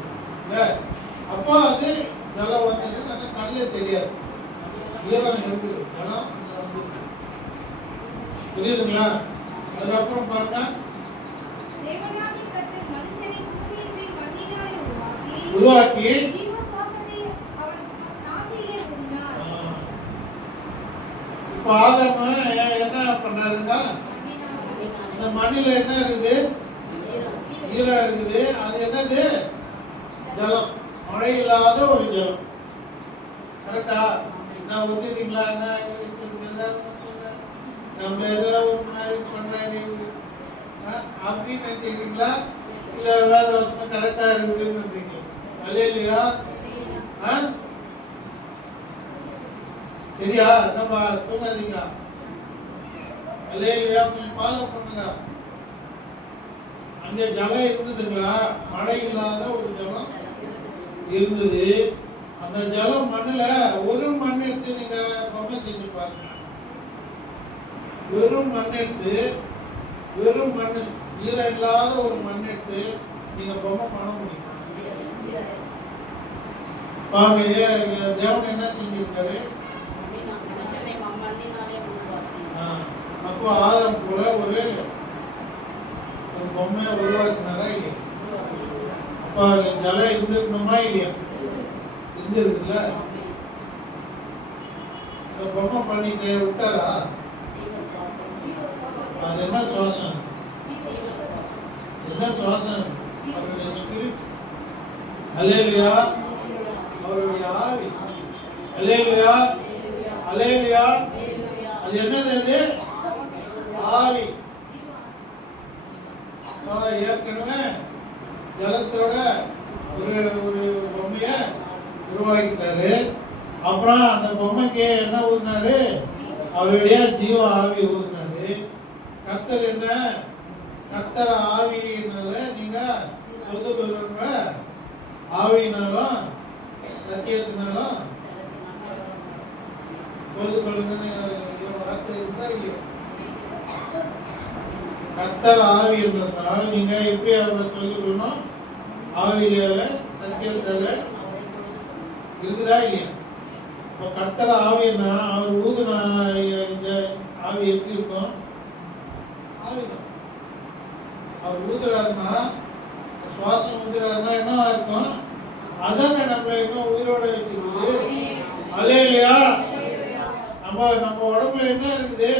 அப்போ அது ஜலம் வந்துட்டு அந்த கண்ணிலே தெரியாது, ஈரம் இருக்குது, ஜலம் வந்து புரியுதுங்களா? அதுக்கப்புறம் பாருங்க. தேவனாகிய கர்த்தர் மனுஷனை பூமியின் மேல் மண்ணினாலே உருவாக்கி ஜீவ சுவாசத்தை அவன் நாசியிலே ஊதினார். இப்போ ஆதாம் என்ன பண்ணாருங்க? இந்த மண்ணில என்ன இருக்குது? ஈரம் இருக்குது. அது என்னது? ஜலம். மழை இல்லாத ஒரு ஜலம். கரெக்டா? என்ன ஒத்துக்கிறீங்களா? என்ன நம்ம ஏதோ ஒரு மாதிரி பண்ணாரு அப்படின்னு நினைச்சிருக்கீங்களா? இல்ல வேற வருஷம் கரெக்டா இருக்குதுன்னு நினைக்கிறீங்களா? அல்லேலூயா. சரியா? நம்ம தூங்காதீங்க. அல்லேலூயா, கொஞ்சம் ஃபாலோ பண்ணுங்க. அங்க ஜலம் இருந்ததுங்களா? மழை இல்லாத ஒரு ஜலம் இருந்தது. அந்த ஜலம் மண்ணுல ஒரு மண் எடுத்து நீங்க பொம்மை செஞ்சு பாருங்க. வெறும் மண் எடுத்து, வெறும் மண், ஈரம் இல்லாத ஒரு மண் எடுத்து நீங்க பொம்மை பண்ண முடியுமா? பாங்க, தேவன் என்ன செஞ்சிருக்காரு? அப்போ ஆதம் போல ஒரு பொம்மையை உருவாக்குனாரா இல்லையா? அப்ப அதுல ஜலம் இருந்திருக்கணுமா இல்லையா? இருந்திருக்குல்ல. இந்த பொம்மை பண்ணிட்டு விட்டாரா? அது என்ன சுவாசம்? என்ன சுவாசம்? அவருடைய ஸ்பிரிட். அல்லேலூயா, அவருடைய ஆவி. அல்லேலூயா, அல்லேலூயா. அது என்னது? அது ஆவி. ஏற்கனவே ஜலத்தோட ஒரு ஒரு பொம்மைய உருவாக்கிட்டாரு. அப்புறம் அந்த பொம்மைக்கு என்ன ஊதினாரு? அவருடைய ஜீவ ஆவி ஊதினாரு. கர்த்தர் என்ன? கர்த்தர் ஆவியினால நீங்க தொழுது கொள்ளுங்க. ஆவியினாலும் சத்தியத்தினாலும் தொழுது கொள்ளுங்கன்னு வார்த்தை இருந்தா இல்லையா? கர்த்தர் ஆவி என்றால் நீங்க எப்படி அவரை தொழுது கொள்ளணும்? ஆவியில சத்தியத்தால இருக்குதா இல்லையா? இப்போ கர்த்தர் ஆவின்னா அவர் ஊதுனா ஆவி எப்படி இருக்கும்? ஆவிதான். அவர் ஊதுறாருன்னா, சுவாசம் ஊதுறாருன்னா என்னவா இருக்கும்? அதாங்க நம்மளை இன்னும் உயிரோட வச்சிருக்குது. அல்லேலூயா. நம்ம உடம்புல என்ன இருக்குது?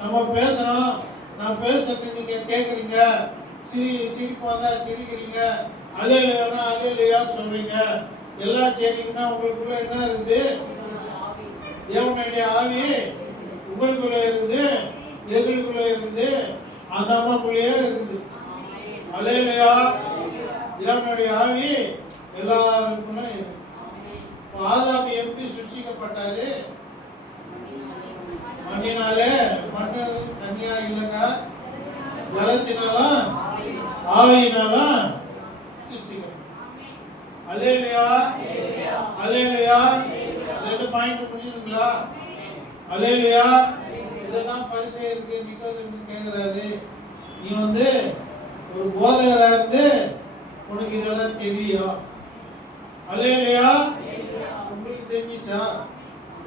நம்ம பேசுறோம். நான் பேசுறது நீங்க கேட்குறீங்க. சிரிப்பு வந்தா சிரிக்கிறீங்க. அல்லேலூயானா அல்லேலூயா சொல்றீங்க. எல்லாம் செய்றீங்கன்னா உங்களுக்குள்ள என்ன இருக்குது? தேவனுடைய ஆவி உங்களுக்குள்ள இருக்குது, எங்களுக்குள்ள இருக்குது, அந்த அம்மாக்குள்ளேயே இருக்குது. அல்லேலூயா. தேவனுடைய ஆவி எல்லாருக்குள்ள இருக்கு. ஆதாம் எப்படி சிருஷ்டிக்கப்பட்டாரு? மண்ணினாலே. மண்ணு தனியா இல்லைங்க, ஜலத்தினாலும் ஆவியினாலும் சிருஷ்டிக்கப்பட்டார். அல்லேலூயா, அல்லேலூயா. 2 பாயிண்ட் முடியுதுங்களா? அல்லேலூயா. இதுதான் பரிசேயருக்கு நிக்கோதேமு கேட்கிறாரு. நீ ஒரு போதகரா இருந்து உனக்கு இதெல்லாம் தெரியும். அல்லேலூயா. உங்களுக்கு தெரிஞ்சிச்சா?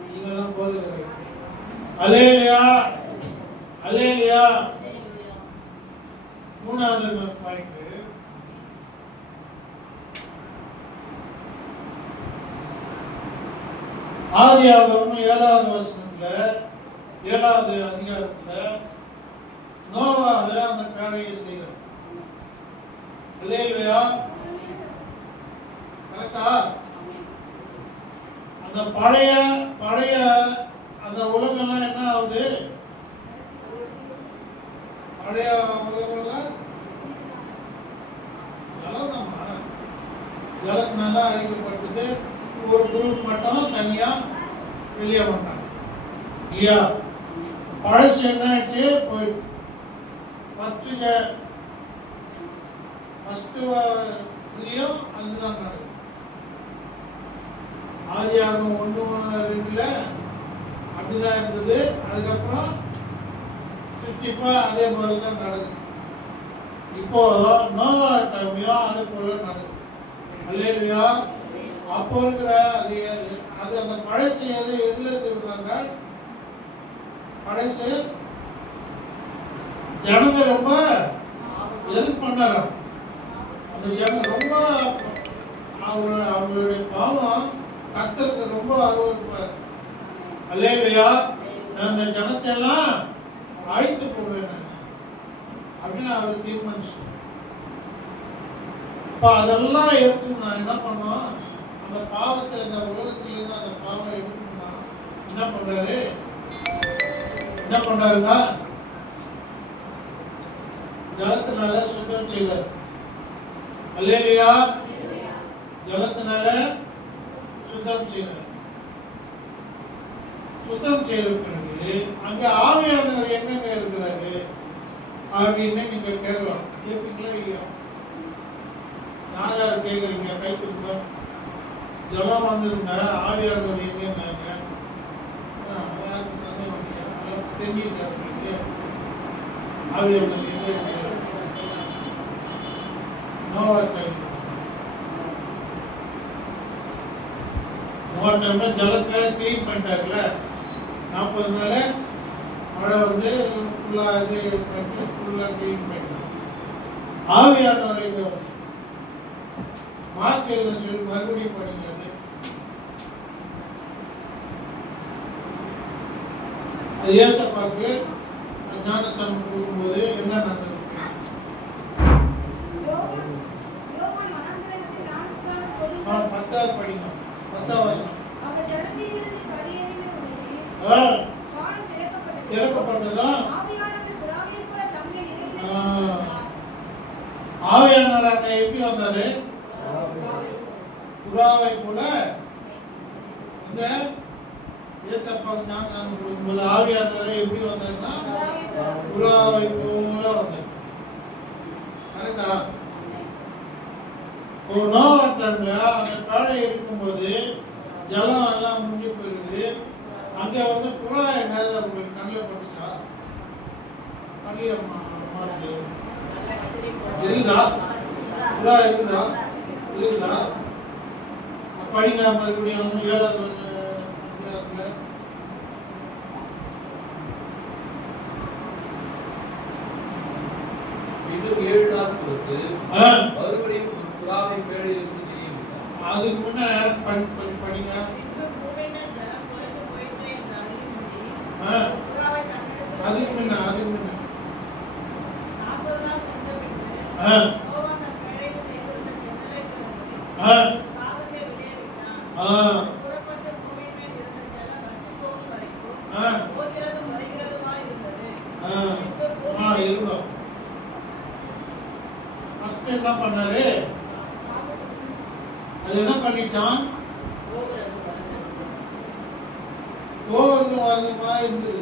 நீங்கெல்லாம் போதகர். அல்லேலூயா, அல்லேலூயா. 3வது பாயிண்ட், ஆதியாகமம் 7வது வசனத்துல 7வது அதிகாரத்துல நோவாக அந்த காரியை செய்கிறார். அல்லேலூயா. கரெக்டா? அந்த பழைய அந்த உலகம்லாம் என்ன ஆகுது? பழைய உலகம்லாம் ஜலம்தாம்மா. ஜலத்தினால அழிக்கப்பட்டது. ஒரு குரூப் மட்டும் தனியா வெளியே வந்தாங்க இல்லையா? பழசு என்ன ஆச்சு? போயிட்டு ஃபர்ஸ்ட் இதுலயும் அதுதான் நடக்குது. ஆதியாகமம் 1:2 அப்படிதான் இருந்தது. அதுக்கப்புறம் சிருஷ்டிப்பா அதே போல தான் நடக்குது. இப்போ நோவா டைம்லயும் அதே போல நடக்குது. அல்லேலூயா. அப்போ இருக்கிற அது அந்த பழசு எதுல இருக்கிறாங்க? பழசு ஜனங்க ரொம்ப எது பண்ணாரா? அந்த ஜனம் ரொம்ப அவங்களுடைய பாவம் கர்த்தருக்கு ரொம்ப அருவருப்பார். அல்லேலூயா. நான் அந்த ஜனத்தை எல்லாம் அழித்து போடுவேன் அப்படின்னு அவர் தீர்மானிச்சு. இப்போ அதெல்லாம் எடுக்கணும். நான் என்ன பண்ணுவோம்? அந்த பாவத்தை, இந்த உலகத்திலிருந்து அந்த பாவம் எடுக்கணும்னா என்ன பண்றாருங்க? ஜலத்தினால சுத்தம் செய்வார். அல்லேலூயா. ஜலத்தினால சுத்தம் செய்வார். சுத்தம் செய்த பிறகு அங்க ஆவியானவர் எங்கெங்க இருக்கிறாரு அப்படின்னு நீங்க கேட்கலாம். கேட்பீங்களா இல்லையா? யார் கேட்குறீங்க? கை கொடுங்க. ஜலம் வந்ததுங்க, ஆவியானவர் எங்கன்னாங்க? யாருக்கு சந்தேகம் இல்லையா? தெரிஞ்சுங்க உங்களுக்கு ஆவியானவர் எங்க இருக்கிறார்? நோவா டைம் ஜலத்துல கிளீன் பண்ணிட்டாங்கல்ல, 40 நாள் மழை வந்து ஃபுல்லாக இது பண்ணிட்டு ஃபுல்லாக கிளீன் பண்ணிட்டாங்க. ஆவியானவர் எங்க? மார்க் எழுதுன்னு சொல்லி மறுபடியும் படிங்க. அது ஏசப்பாக்கு ஞானஸ்தானம் கொடுக்கும்போது என்ன நடந்தது? யோவான் வனாந்திரத்தில் ஞானஸ்நானம் கொடுக்க 10வது படிங்க. 10வது வசனம். அவர் ஜலத்திலிருந்து கரையேறின உடனே வானம் திறக்கப்பட்டது. திறக்கப்பட்டதா? ஆவியானவர் புறாவைப் போல தம்மேல் இறங்கினார். ஆவியானவர் அங்க எப்படி வந்தாரு? புறாவை போல. அங்க ஏசப்பாக்கு ஞானஸ்தானம் கொடுக்கும்போது ஆவியானவர் எப்படி வந்தாருன்னா புறாவை போல வந்தார். கரெக்டா? ஒரு நோவா டைம்ல அந்த காடை இருக்கும்போது ஜலம் எல்லாம் முடிஞ்சு போயிடுது. அங்க வந்து புறா எங்காவது உங்களுக்கு கண்ணில் பட்டுச்சா? கண்ணில் மாட்டு இருக்குதா? புறா இருக்குதா? இருக்குதா? படிங்க மறுபடியும் 7வது அதிகாரத்துல. இன்னும் 7 நாள் பொறுத்து மறுபடியும் ஒரு புறாவை மேடையிலிருந்து தெரிவித்தார். அதுக்கு முன்ன படிங்க. அதுக்கு முன்ன 40 நாள் சென்ற பின்பு யோவான் தன் மேடையில் செய்திருந்த ஜன்னலை திறந்து காகத்தை வெளியே விட்டான். புறப்பட்டு பூமியின் மேல் இருந்த ஜலம் வற்றிப்போகும் வரைக்கும் போகிறதும் வருகிறதுமாய் இருந்தது. இருக்கும். ஃபர்ஸ்ட் என்ன பண்ணாரு? அது என்ன பண்ணிச்சான்? போகிறது வரதுமா இருந்தது.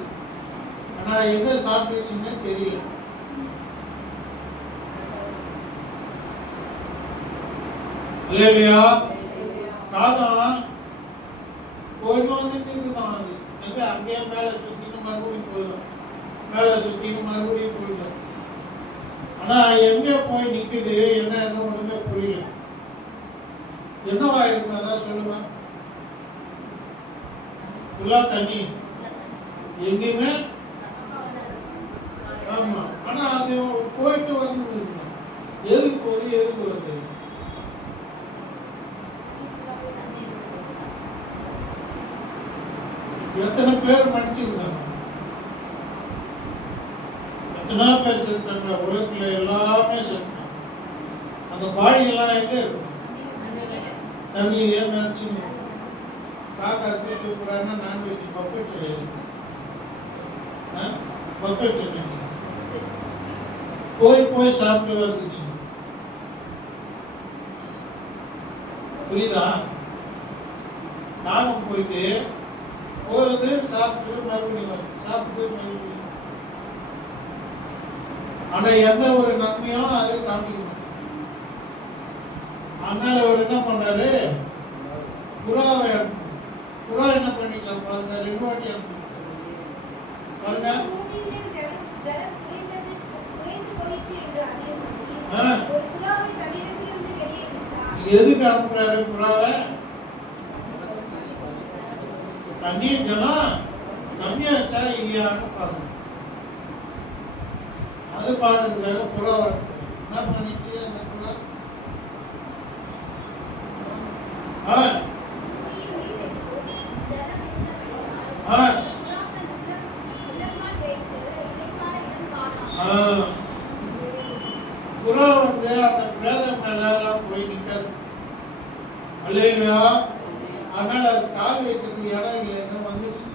ஆனா எங்க சாப்பிட்டுச்சுன்னு தெரியல. இல்லையா? காதம் போயிட்டு வந்துட்டு இருக்குதான். அது எங்க அங்கேயே மேலே சுத்தின்னு மறுபடியும் போயிடும், மேலே சுத்தின்னு மறுபடியும் போயிடும். ஆனா எங்க போய் நிக்குது என்ன ஒண்ணுமே புரியல. என்னவா இருக்கும்? அதான் சொல்லுவேன். ஃபுல்லா தண்ணி எங்கேயுமே. ஆமா. ஆனா அது போயிட்டு வந்து இருக்கணும். எதுக்கு போகுது, எதுக்கு வருது? எத்தனை பேர் மன்னிச்சிருக்காங்க? எத்தனை பேர் செத்தாங்க? உலகத்துல எல்லாமே செத்தாங்க. அந்த பாடியெல்லாம் எங்க இருக்கும்? தண்ணியிலே மறைச்சுன்னு. காக்காக்கு சூப்பரான நான்வெஜ் பஃபெட் பஃபெட் போய் சாப்பிட்டு வருது. புரியுதா? நாகம் போயிட்டு போகுது, சாப்பிட்டு மறுபடியும் வருது, சாப்பிட்டு மறுபடியும். ஆனா எந்த ஒரு நன்மையும் அதை காமிக்கணும். அதனால அவர் என்ன பண்ணாரு? புறா என்ன பண்ணிச்சா பாருங்க. 2 வாட்டி பாருங்க. எதுக்கு அனுப்புறாரு புறாவை? தண்ணி ஜலம் நம்பியா வச்சா இல்லையான்னு பாருங்க. அது பாக்குறதுக்காக புறா என்ன பண்ணிச்சு அந்த புறா? புறா வந்து அந்த பிரேதம் மேலாம் போய் நிற்காது. அல்லேலூயா. அதனால அது கால் வைக்கிறதுக்கு இடம் இல்லைன்னு வந்துருச்சு.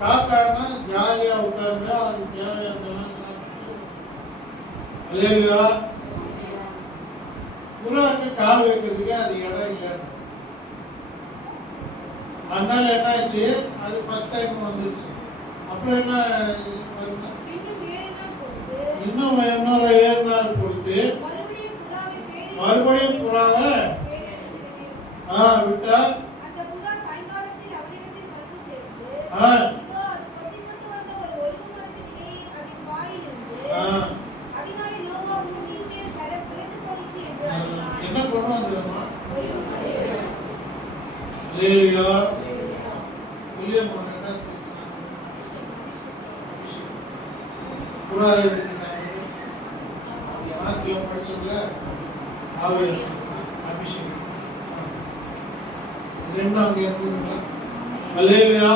காக்கானா ஜாலியா உட்கார்ந்து அது தேவையானதெல்லாம் சாப்பிட்டு. அல்லேலூயா. புறாவுக்கு கால் வைக்கிறதுக்கு அது இடம் இல்லை. அதனால என்ன ஆச்சு, அது ஃபர்ஸ்ட் டைம் வந்துச்சு. அப்புறம் என்ன வருங்க, இன்னும் இன்னொரு 7 நாள் பொறுத்து மறுபடியும் புறாவை விட்டா அந்த புறா சாயங்காலத்தில் அவனிடத்தில் வந்து சேர்ந்து, ஆ, இதோ அது கொட்டிக்கொண்டு வந்த ஒரு ஒலிவ மரத்திலே அதன் வாயிலிருந்து, அதிகாலை நோவா பூமியின் மேல் ஜலம் குறைந்து போயிற்று என்று அறிந்தான். என்ன கொண்டு வந்ததுமா? ஒலிவ மரம். அல்லேலூயா. வில்லியம் என்ன புறா மாத்தியம் படிச்சதுல ஆவியானவர் அபிஷேகம் ரெண்டும் அங்க இருந்ததுங்களா? அல்லேலூயா,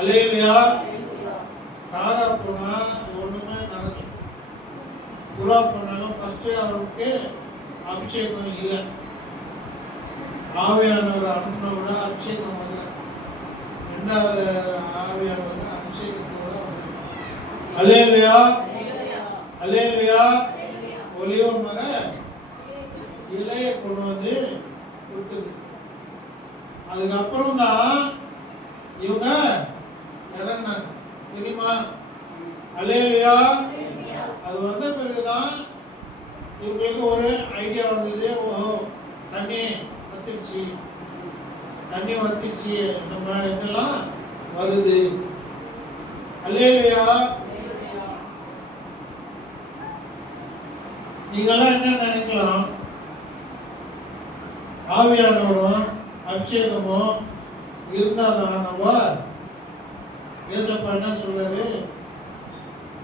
அல்லேலூயா. காதா போனா ஒண்ணுமே நடக்கும். புறா போனாலும் ஃபர்ஸ்ட் அவருக்கு அபிஷேகம் இல்லை. ஆவியானவர் அனுப்பின விட அபிஷேகம் வரல. ரெண்டாவது ஆவியானவர் அபிஷேகத்தோட வந்து அல்லேலூயா, அல்லேலூயா. ஒலிவ மர இலையை கொண்டு வந்து கொடுத்தது. அதுக்கப்புறம் தான் இவங்க இறங்கினாங்க, தெரியுமா? அல்லேலூயா. அது வந்த பிறகுதான் இவங்களுக்கு ஒரு ஐடியா வந்தது. ஓஹோ, தண்ணி வத்திடுச்சு, தண்ணி வத்திடுச்சு, நம்ம இதெல்லாம் வருது. அல்லேலூயா. நீங்களாம் என்ன நினைக்கலாம், ஆவியானவரும் அபிஷேகமும் இருந்தாதான் நம்ம ஏசப்பா என்ன சொல்றாரு,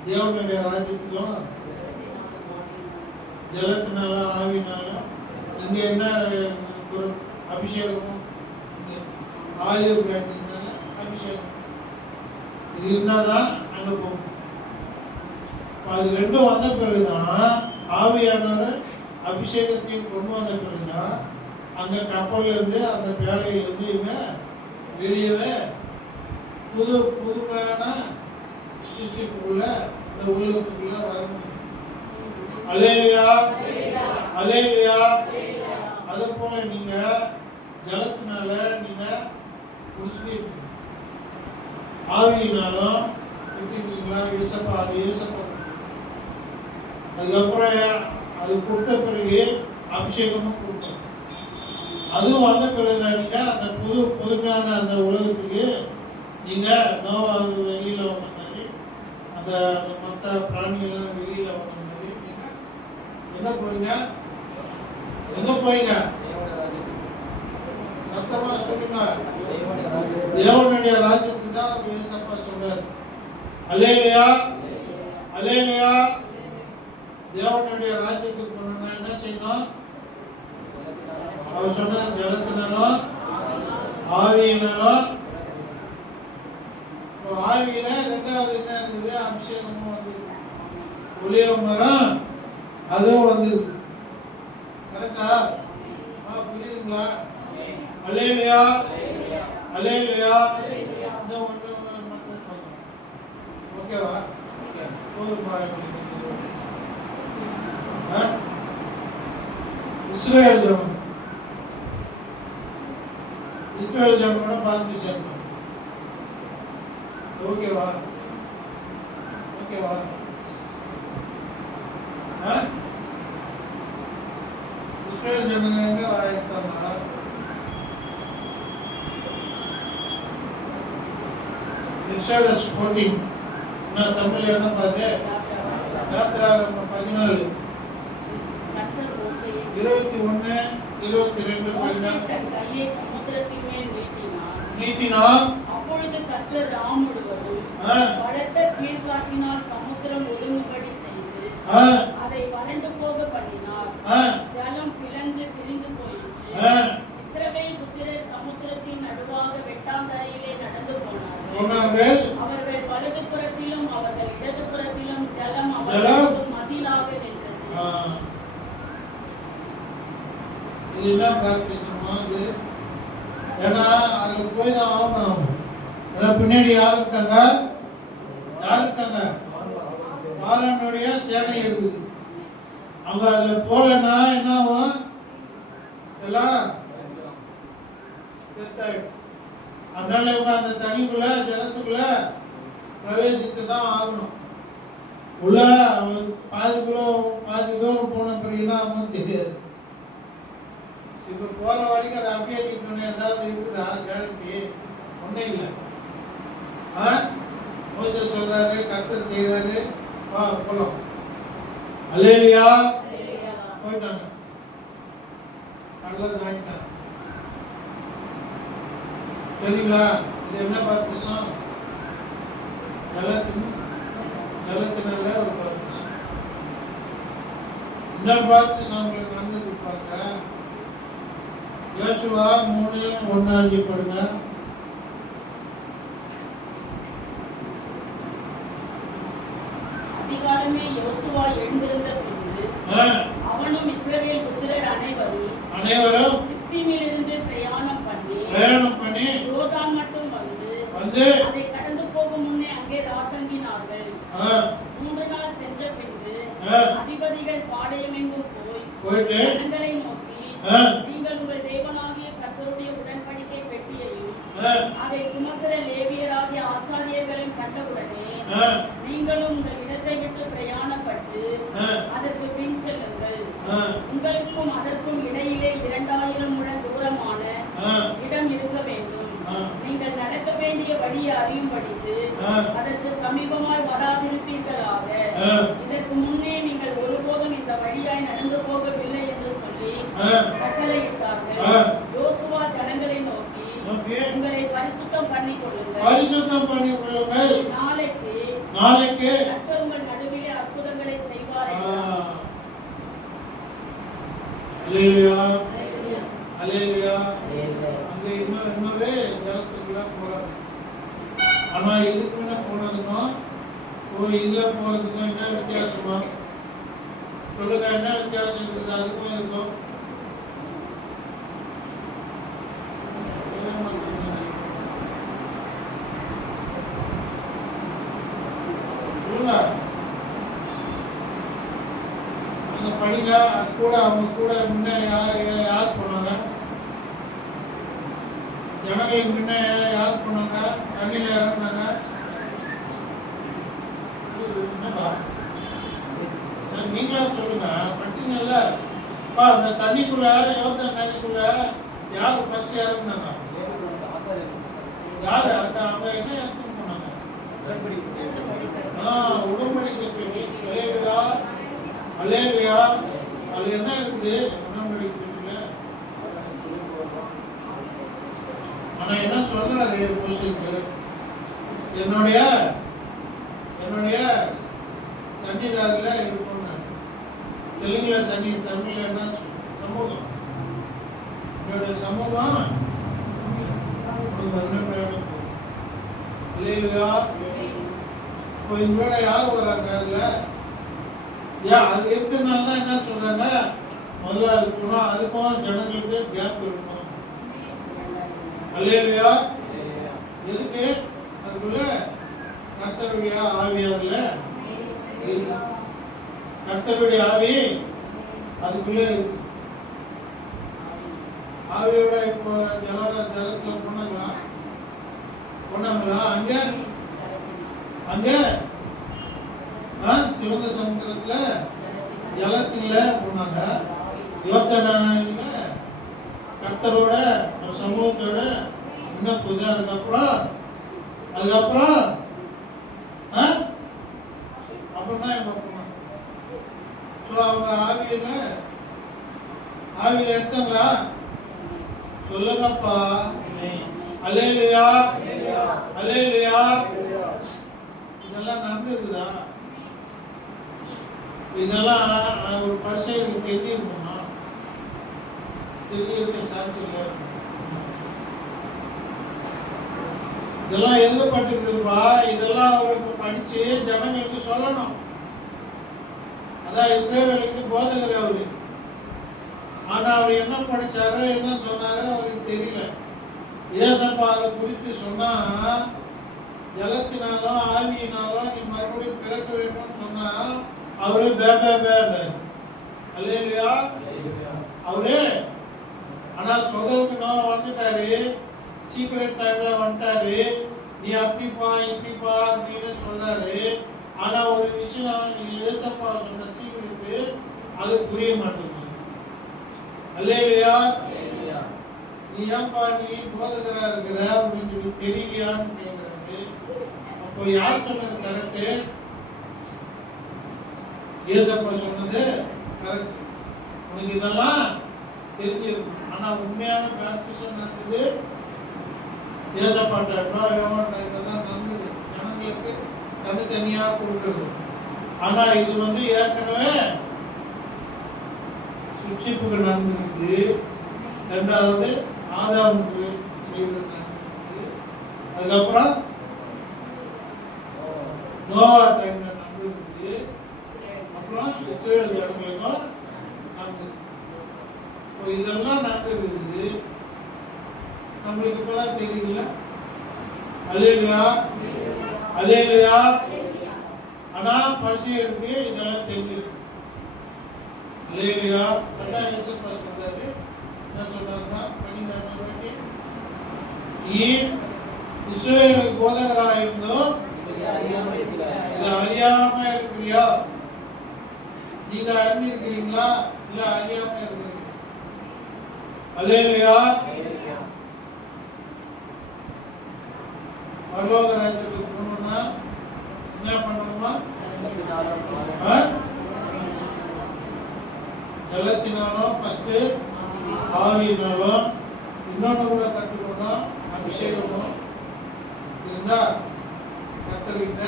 தேவனுடைய ராஜ்யத்துக்கும் ஜலத்தினாலும் ஆவினாலும் இங்க என்ன ஒரு அபிஷேகமும், இங்க ஆயுள் பிராஞ்சினால அபிஷேகம் இது இருந்தாதான் அங்க போகும். அது ரெண்டும் வந்த பிறகுதான் ஆவியானவர் அபிஷேகத்தையும் கொண்டு வந்த பிறகுதான் அந்த கப்பல்ல இருந்து அந்த பேழையிலிருந்து இவங்க வெளியவே புதுமையான சிருஷ்டிப்புக்குள்ள அந்த உலகத்துக்குள்ள வர முடியும். அல்லேலூயா, அல்லேலூயா. அது போல நீங்க ஜலத்தினால நீங்க குடிச்சிட்டு ஆவியினாலும் இருக்கீங்களா? ஏசப்பா, அது ஏசப்பா. அதுக்கப்புறம் அது கொடுத்த பிறகு அபிஷேகமும் கொடுத்தோம். அதுவும் வந்த பிறகு நீங்க அந்த புதுமையான அந்த உலகத்துக்கு நீங்க நோவா வெளியில வந்த மாதிரி, அந்த மற்ற பிராணிகள்லாம் வெளியில வந்த மாதிரி நீங்க எங்க போறீங்க? எங்க போறீங்க? சத்தமா சொல்லுங்க. தேவனுடைய ராஜ்யத்துக்கு தான் ஏசப்பா சொல்றாரு. அல்லேலூயா, அல்லேலூயா. தேவனுடைய ராஜ்யத்துக்கு போனோம்னா என்ன செய்யணும்? அவர் சொன்ன ஜலத்தினாலும் ஆவியினாலும். ஆவியில ரெண்டாவது என்ன இருக்குது? அபிஷேகமும் வந்துருக்கு. ஒலிவ மரம் அதுவும் வந்துருக்கு. கரெக்டா? புரியுதுங்களா? அல்லேலூயா, அல்லேலூயா. இன்னும் ஒன்று மட்டும் சொல்லுங்க. ஓகேவா? இஸ்ரேல் ஜனங்க, இஸ்ரேல் ஜனங்களோட பார்த்து சேர்ந்தாங்க. ஓகேவா? ஓகேவா? இஸ்ரேல் ஜனங்க எங்க ஆயிருக்காங்க? எக்ஸோடஸ் 14. நான் தமிழ்ல என்ன பார்த்தேன்? யாத்திராகமம் 14 21 22 நீட்டினார். அப்பொழுது கர்த்தர் ராம் முழுவதும் பலத்த கீழ்காற்றினால் சமுத்திரம் ஒழுங்குபடி செய்து அதை வறண்டு போக பண்ணினார். ஜலம் பிளந்து பிரிந்து போயிற்று. இஸ்ரவேல் புத்திரர் சமுத்திரத்தின் நடுவாக வெட்டாந்தரையிலே நடந்து போனார்கள். அவர்கள் வலது புறத்திலும் அவர்கள் இடது புறத்திலும் ஜலம் அவர்களுக்கு மதிலாக நின்றது. இது என்ன பிராக்டிஸ்மா அது? ஏன்னா அதுல போய் தான் ஆகணும் அவங்க. ஏன்னா பின்னாடி யார் இருக்காங்க? யார் இருக்காங்க? பார்வோனுடைய சேனை இருக்குது. அவங்க அதுல போலன்னா என்ன ஆகும்? எல்லாம் டெத் ஆயிடும். அதனால இவங்க அந்த தண்ணிக்குள்ள ஜலத்துக்குள்ள பிரவேசித்து தான் ஆகணும். உள்ள பாதி தூரம் போன பிறகு என்ன ஆகும்னு தெரியாது. இப்போ போகிற வரைக்கும் அதை அப்படியே நிற்கணும். ஏதாவது இருக்குதா கேரண்டி? ஒன்றும் இல்லை. மோசே சொல்றாரு, கர்த்தர் செய்கிறாரு, வா போகலாம். அல்லேலூயா. போயிட்டாங்க, நல்லது வாங்கிட்டாங்க. சரிங்களா? இது என்ன பாப்டிசம்? ஜலத்தினால ஒரு பாப்டிசம். இன்னொரு பாப்டிசம் அவங்களுக்கு நடந்துட்டு பாருங்க. யோசுவா 3:1-5 படுங்க. அதிகாலமே யோசுவா எழுந்திருந்த பின்பு அவனும் இஸ்ரவேல் புத்திரர் அனைவரும் சித்தீமிலிருந்து பிரயாணம் பண்ணி யோர்தான் மட்டும் வந்து அதை கடந்து போகும் முன்னே அங்கே ராத்தங்கினார்கள். 3 நாள் சென்ற பின்பு அதிபதிகள் பாளையமெங்கும் போய் ஜனங்களை நோக்கி, நீங்கள் உங்கள் தேவனாகிய கர்த்தருடைய உடன்படிக்கை பெட்டியையும் அதை சுமக்கிற லேவியராகிய ஆசாரியர்களையும் கண்டவுடனே நீங்களும் உங்கள் இடத்தை விட்டு பிரயாணப்பட்டு அதற்கு பின் செல்லுங்கள். உங்களுக்கும் அதற்கும் இடையிலே 2000 முழ தூரமான இடம் இருக்க வேண்டும். நீங்கள் நடக்க வேண்டிய வழியை அறியும்படிக்கு அதற்கு சமீபமாய் வராதிருப்பீர்களாக. இதற்கு முன்னே நீங்கள் ஒருபோதும் இந்த வழியாய் நடந்து போகவில்லை என்று சொல்லி கட்டளையிட்டார்கள். யோசுவா ஜனங்களை நோக்கி, உங்களை பரிசுத்தம் பண்ணிக் கொள்ளுங்கள். நாளைக்கு கர்த்தர் உங்கள் நடுவிலே அற்புதங்களை செய்வார் என்றார். அல்லேலூயா. அல்லேலூயா. அங்க இன்னொரு ஜலத்துக்குள்ள போறாங்க. ஆனா இதுக்கு முன்ன போனதுக்கும் இதுல போறதுக்கும் என்ன வித்தியாசமா சொல்லுங்க? என்ன வித்தியாசம் இருக்குது அதுக்கும் இருக்கும்? படிங்க. அவங்க கூட முன்ன யார் போனாங்க? ஜனங்களுக்கு முன்ன யார் போனாங்க? தண்ணியில இறந்தாங்க. என்னப்பா சார் நீங்களா சொல்லுங்க, படிச்சீங்கல்ல? அந்த தண்ணிக்குள்ள யோர்தான் நதிக்குள்ள யாரு ஃபர்ஸ்ட் இறந்தாங்க? யாரு? அவங்க என்ன எடுத்துட்டு போனாங்க? உடன்படிக்கை பெட்டி. அல்லேலூயா. அல்லேலூயா. அது என்ன இருக்குது உடன்படிக்கை பெட்டியில? ஆனா என்ன சொல்றாரு மோசேக்கு? என்னுடைய சன்னிதானத்துல இருக்கும். தெலுங்குல சன்னி, தமிழ்ல என்ன? சமூகம். என்னுடைய சமூகம். அல்லேலூயா. இப்போ இவங்களோட யார் வர்றாங்க? அதுல அது இருக்கிறதுனால தான் என்ன சொல்றாங்க? முதல்ல இருக்கணும், அதுக்கும் ஜனங்களுக்கு கேப் இருக்கணும். அல்லேலூயா. எதுக்கு? அதுக்குள்ள கர்த்தருடைய ஆவி அதுல இருக்கு. கர்த்தருடைய ஆவி அதுக்குள்ள இருக்கு. ஆவியோட இப்போ ஜலத்துல போனாங்களா? அங்க சிவந்த சமுத்திரத்துல ஜலத்துல போனாங்க. யோர்தானில கர்த்தரோட சமூகத்தோட இன்னும் புது. அதுக்கப்புறம் அப்படின்னா இவங்க போனாங்க. அவங்க ஆவியில எடுத்தாங்களா? சொல்லுங்கப்பா. அல்லேலூயா. அல்லேலூயா. இதெல்லாம் நடந்துருக்குதா? இதெல்லாம் ஒரு பரிசைக்கு தெரிஞ்சிருக்கணுமா? தெரியவே சாட்சியில் இதெல்லாம் எழுதப்பட்டிருக்குதுப்பா. இதெல்லாம் அவருக்கு படிச்சு ஜனங்களுக்கு சொல்லணும். அதான் இஸ்ரவேலுக்கு போதகர் அவரு. ஆனா அவர் என்ன படிச்சாரோ என்ன சொன்னாரோ அவருக்கு தெரியல. ஏசப்பா அதை குறித்து சொன்னா, ஜலத்தினாலும் ஆவியினாலும் நீ மறுபடியும் பிறக்க வேண்டும்னு சொன்னா அவரு பேர். அல்லேலூயா. அவரு ஆனா சொல்றதுக்கு வந்துட்டாரு. சீக்கிரட் டைம்ல வந்துட்டாரு, நீ அப்படிப்பா இப்படிப்பா அப்படின்னு சொல்றாரு. ஆனா ஒரு விஷயம் ஏசப்பா சொன்ன சீக்கிரட்டு அது புரிய மாட்டேங்குது. அல்லேலூயா. நீ ஏன்பா நீ போதகரா இருக்கிற, உனக்கு இது தெரியலையான்னு கேட்கிறாரு. அப்போ யார் சொன்னது கரெக்டு? ஏசப்பா சொன்னது கரெக்ட். உனக்கு இதெல்லாம் தெரிஞ்சிருக்கும். ஆனா உண்மையாக பேப்டிசம் நடந்தது ஏசப்பா டைம்ல யோவான் டைம்ல தான் நடந்தது. ஜனங்களுக்கு தனித்தனியா கொடுக்குறது. ஆனா இது ஏற்கனவே சுட்சிப்புக்கு நடந்திருக்குது. ரெண்டாவது ஆதாமுக்கு செய்தது நடந்திருக்குது. அதுக்கப்புறம் நோவா டைம்ல நடந்திருக்குது. அப்புறம் இஸ்ரேல் ஜனங்களுக்கும் நடந்தது. இதெல்லாம் நடந்திருக்குது. நம்மளுக்கு இப்பதான் தெரியுதுல்ல. அல்லேலூயா, அல்லேலூயா. ஆனா பரிசேயருக்கு இதெல்லாம் தெரிஞ்சிருக்கு. அல்லேலூயா. அதான் இயேசுப்பா சொல்றாரு. என்ன சொல்றாருன்னா, பனிரெண்டாவது நீ இஸ்ரவேலுக்கு போதகராக இருந்தோம், இதை அறியாம இருக்கிறியா? நீங்க அறிஞ்சிருக்கிறீங்களா இல்ல அறியாம இருக்கிறீங்க? அல்லேலூயா. பரலோக ராஜ்யத்துக்கு போகணும்னா என்ன பண்ணணுமா? ஜலத்தினாலும் ஃபர்ஸ்ட் ஆவியினாலும் இன்னொன்று கூட கற்றுக்கணும். அபிஷேகமும் இருந்தா கத்தர்கிட்ட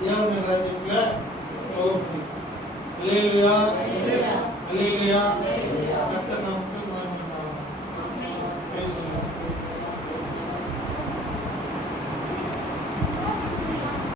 தேவன ராஜ்யத்துல போக முடியும். அல்லேலூயா, அல்லேலூயா. கர்த்தர் நம்ம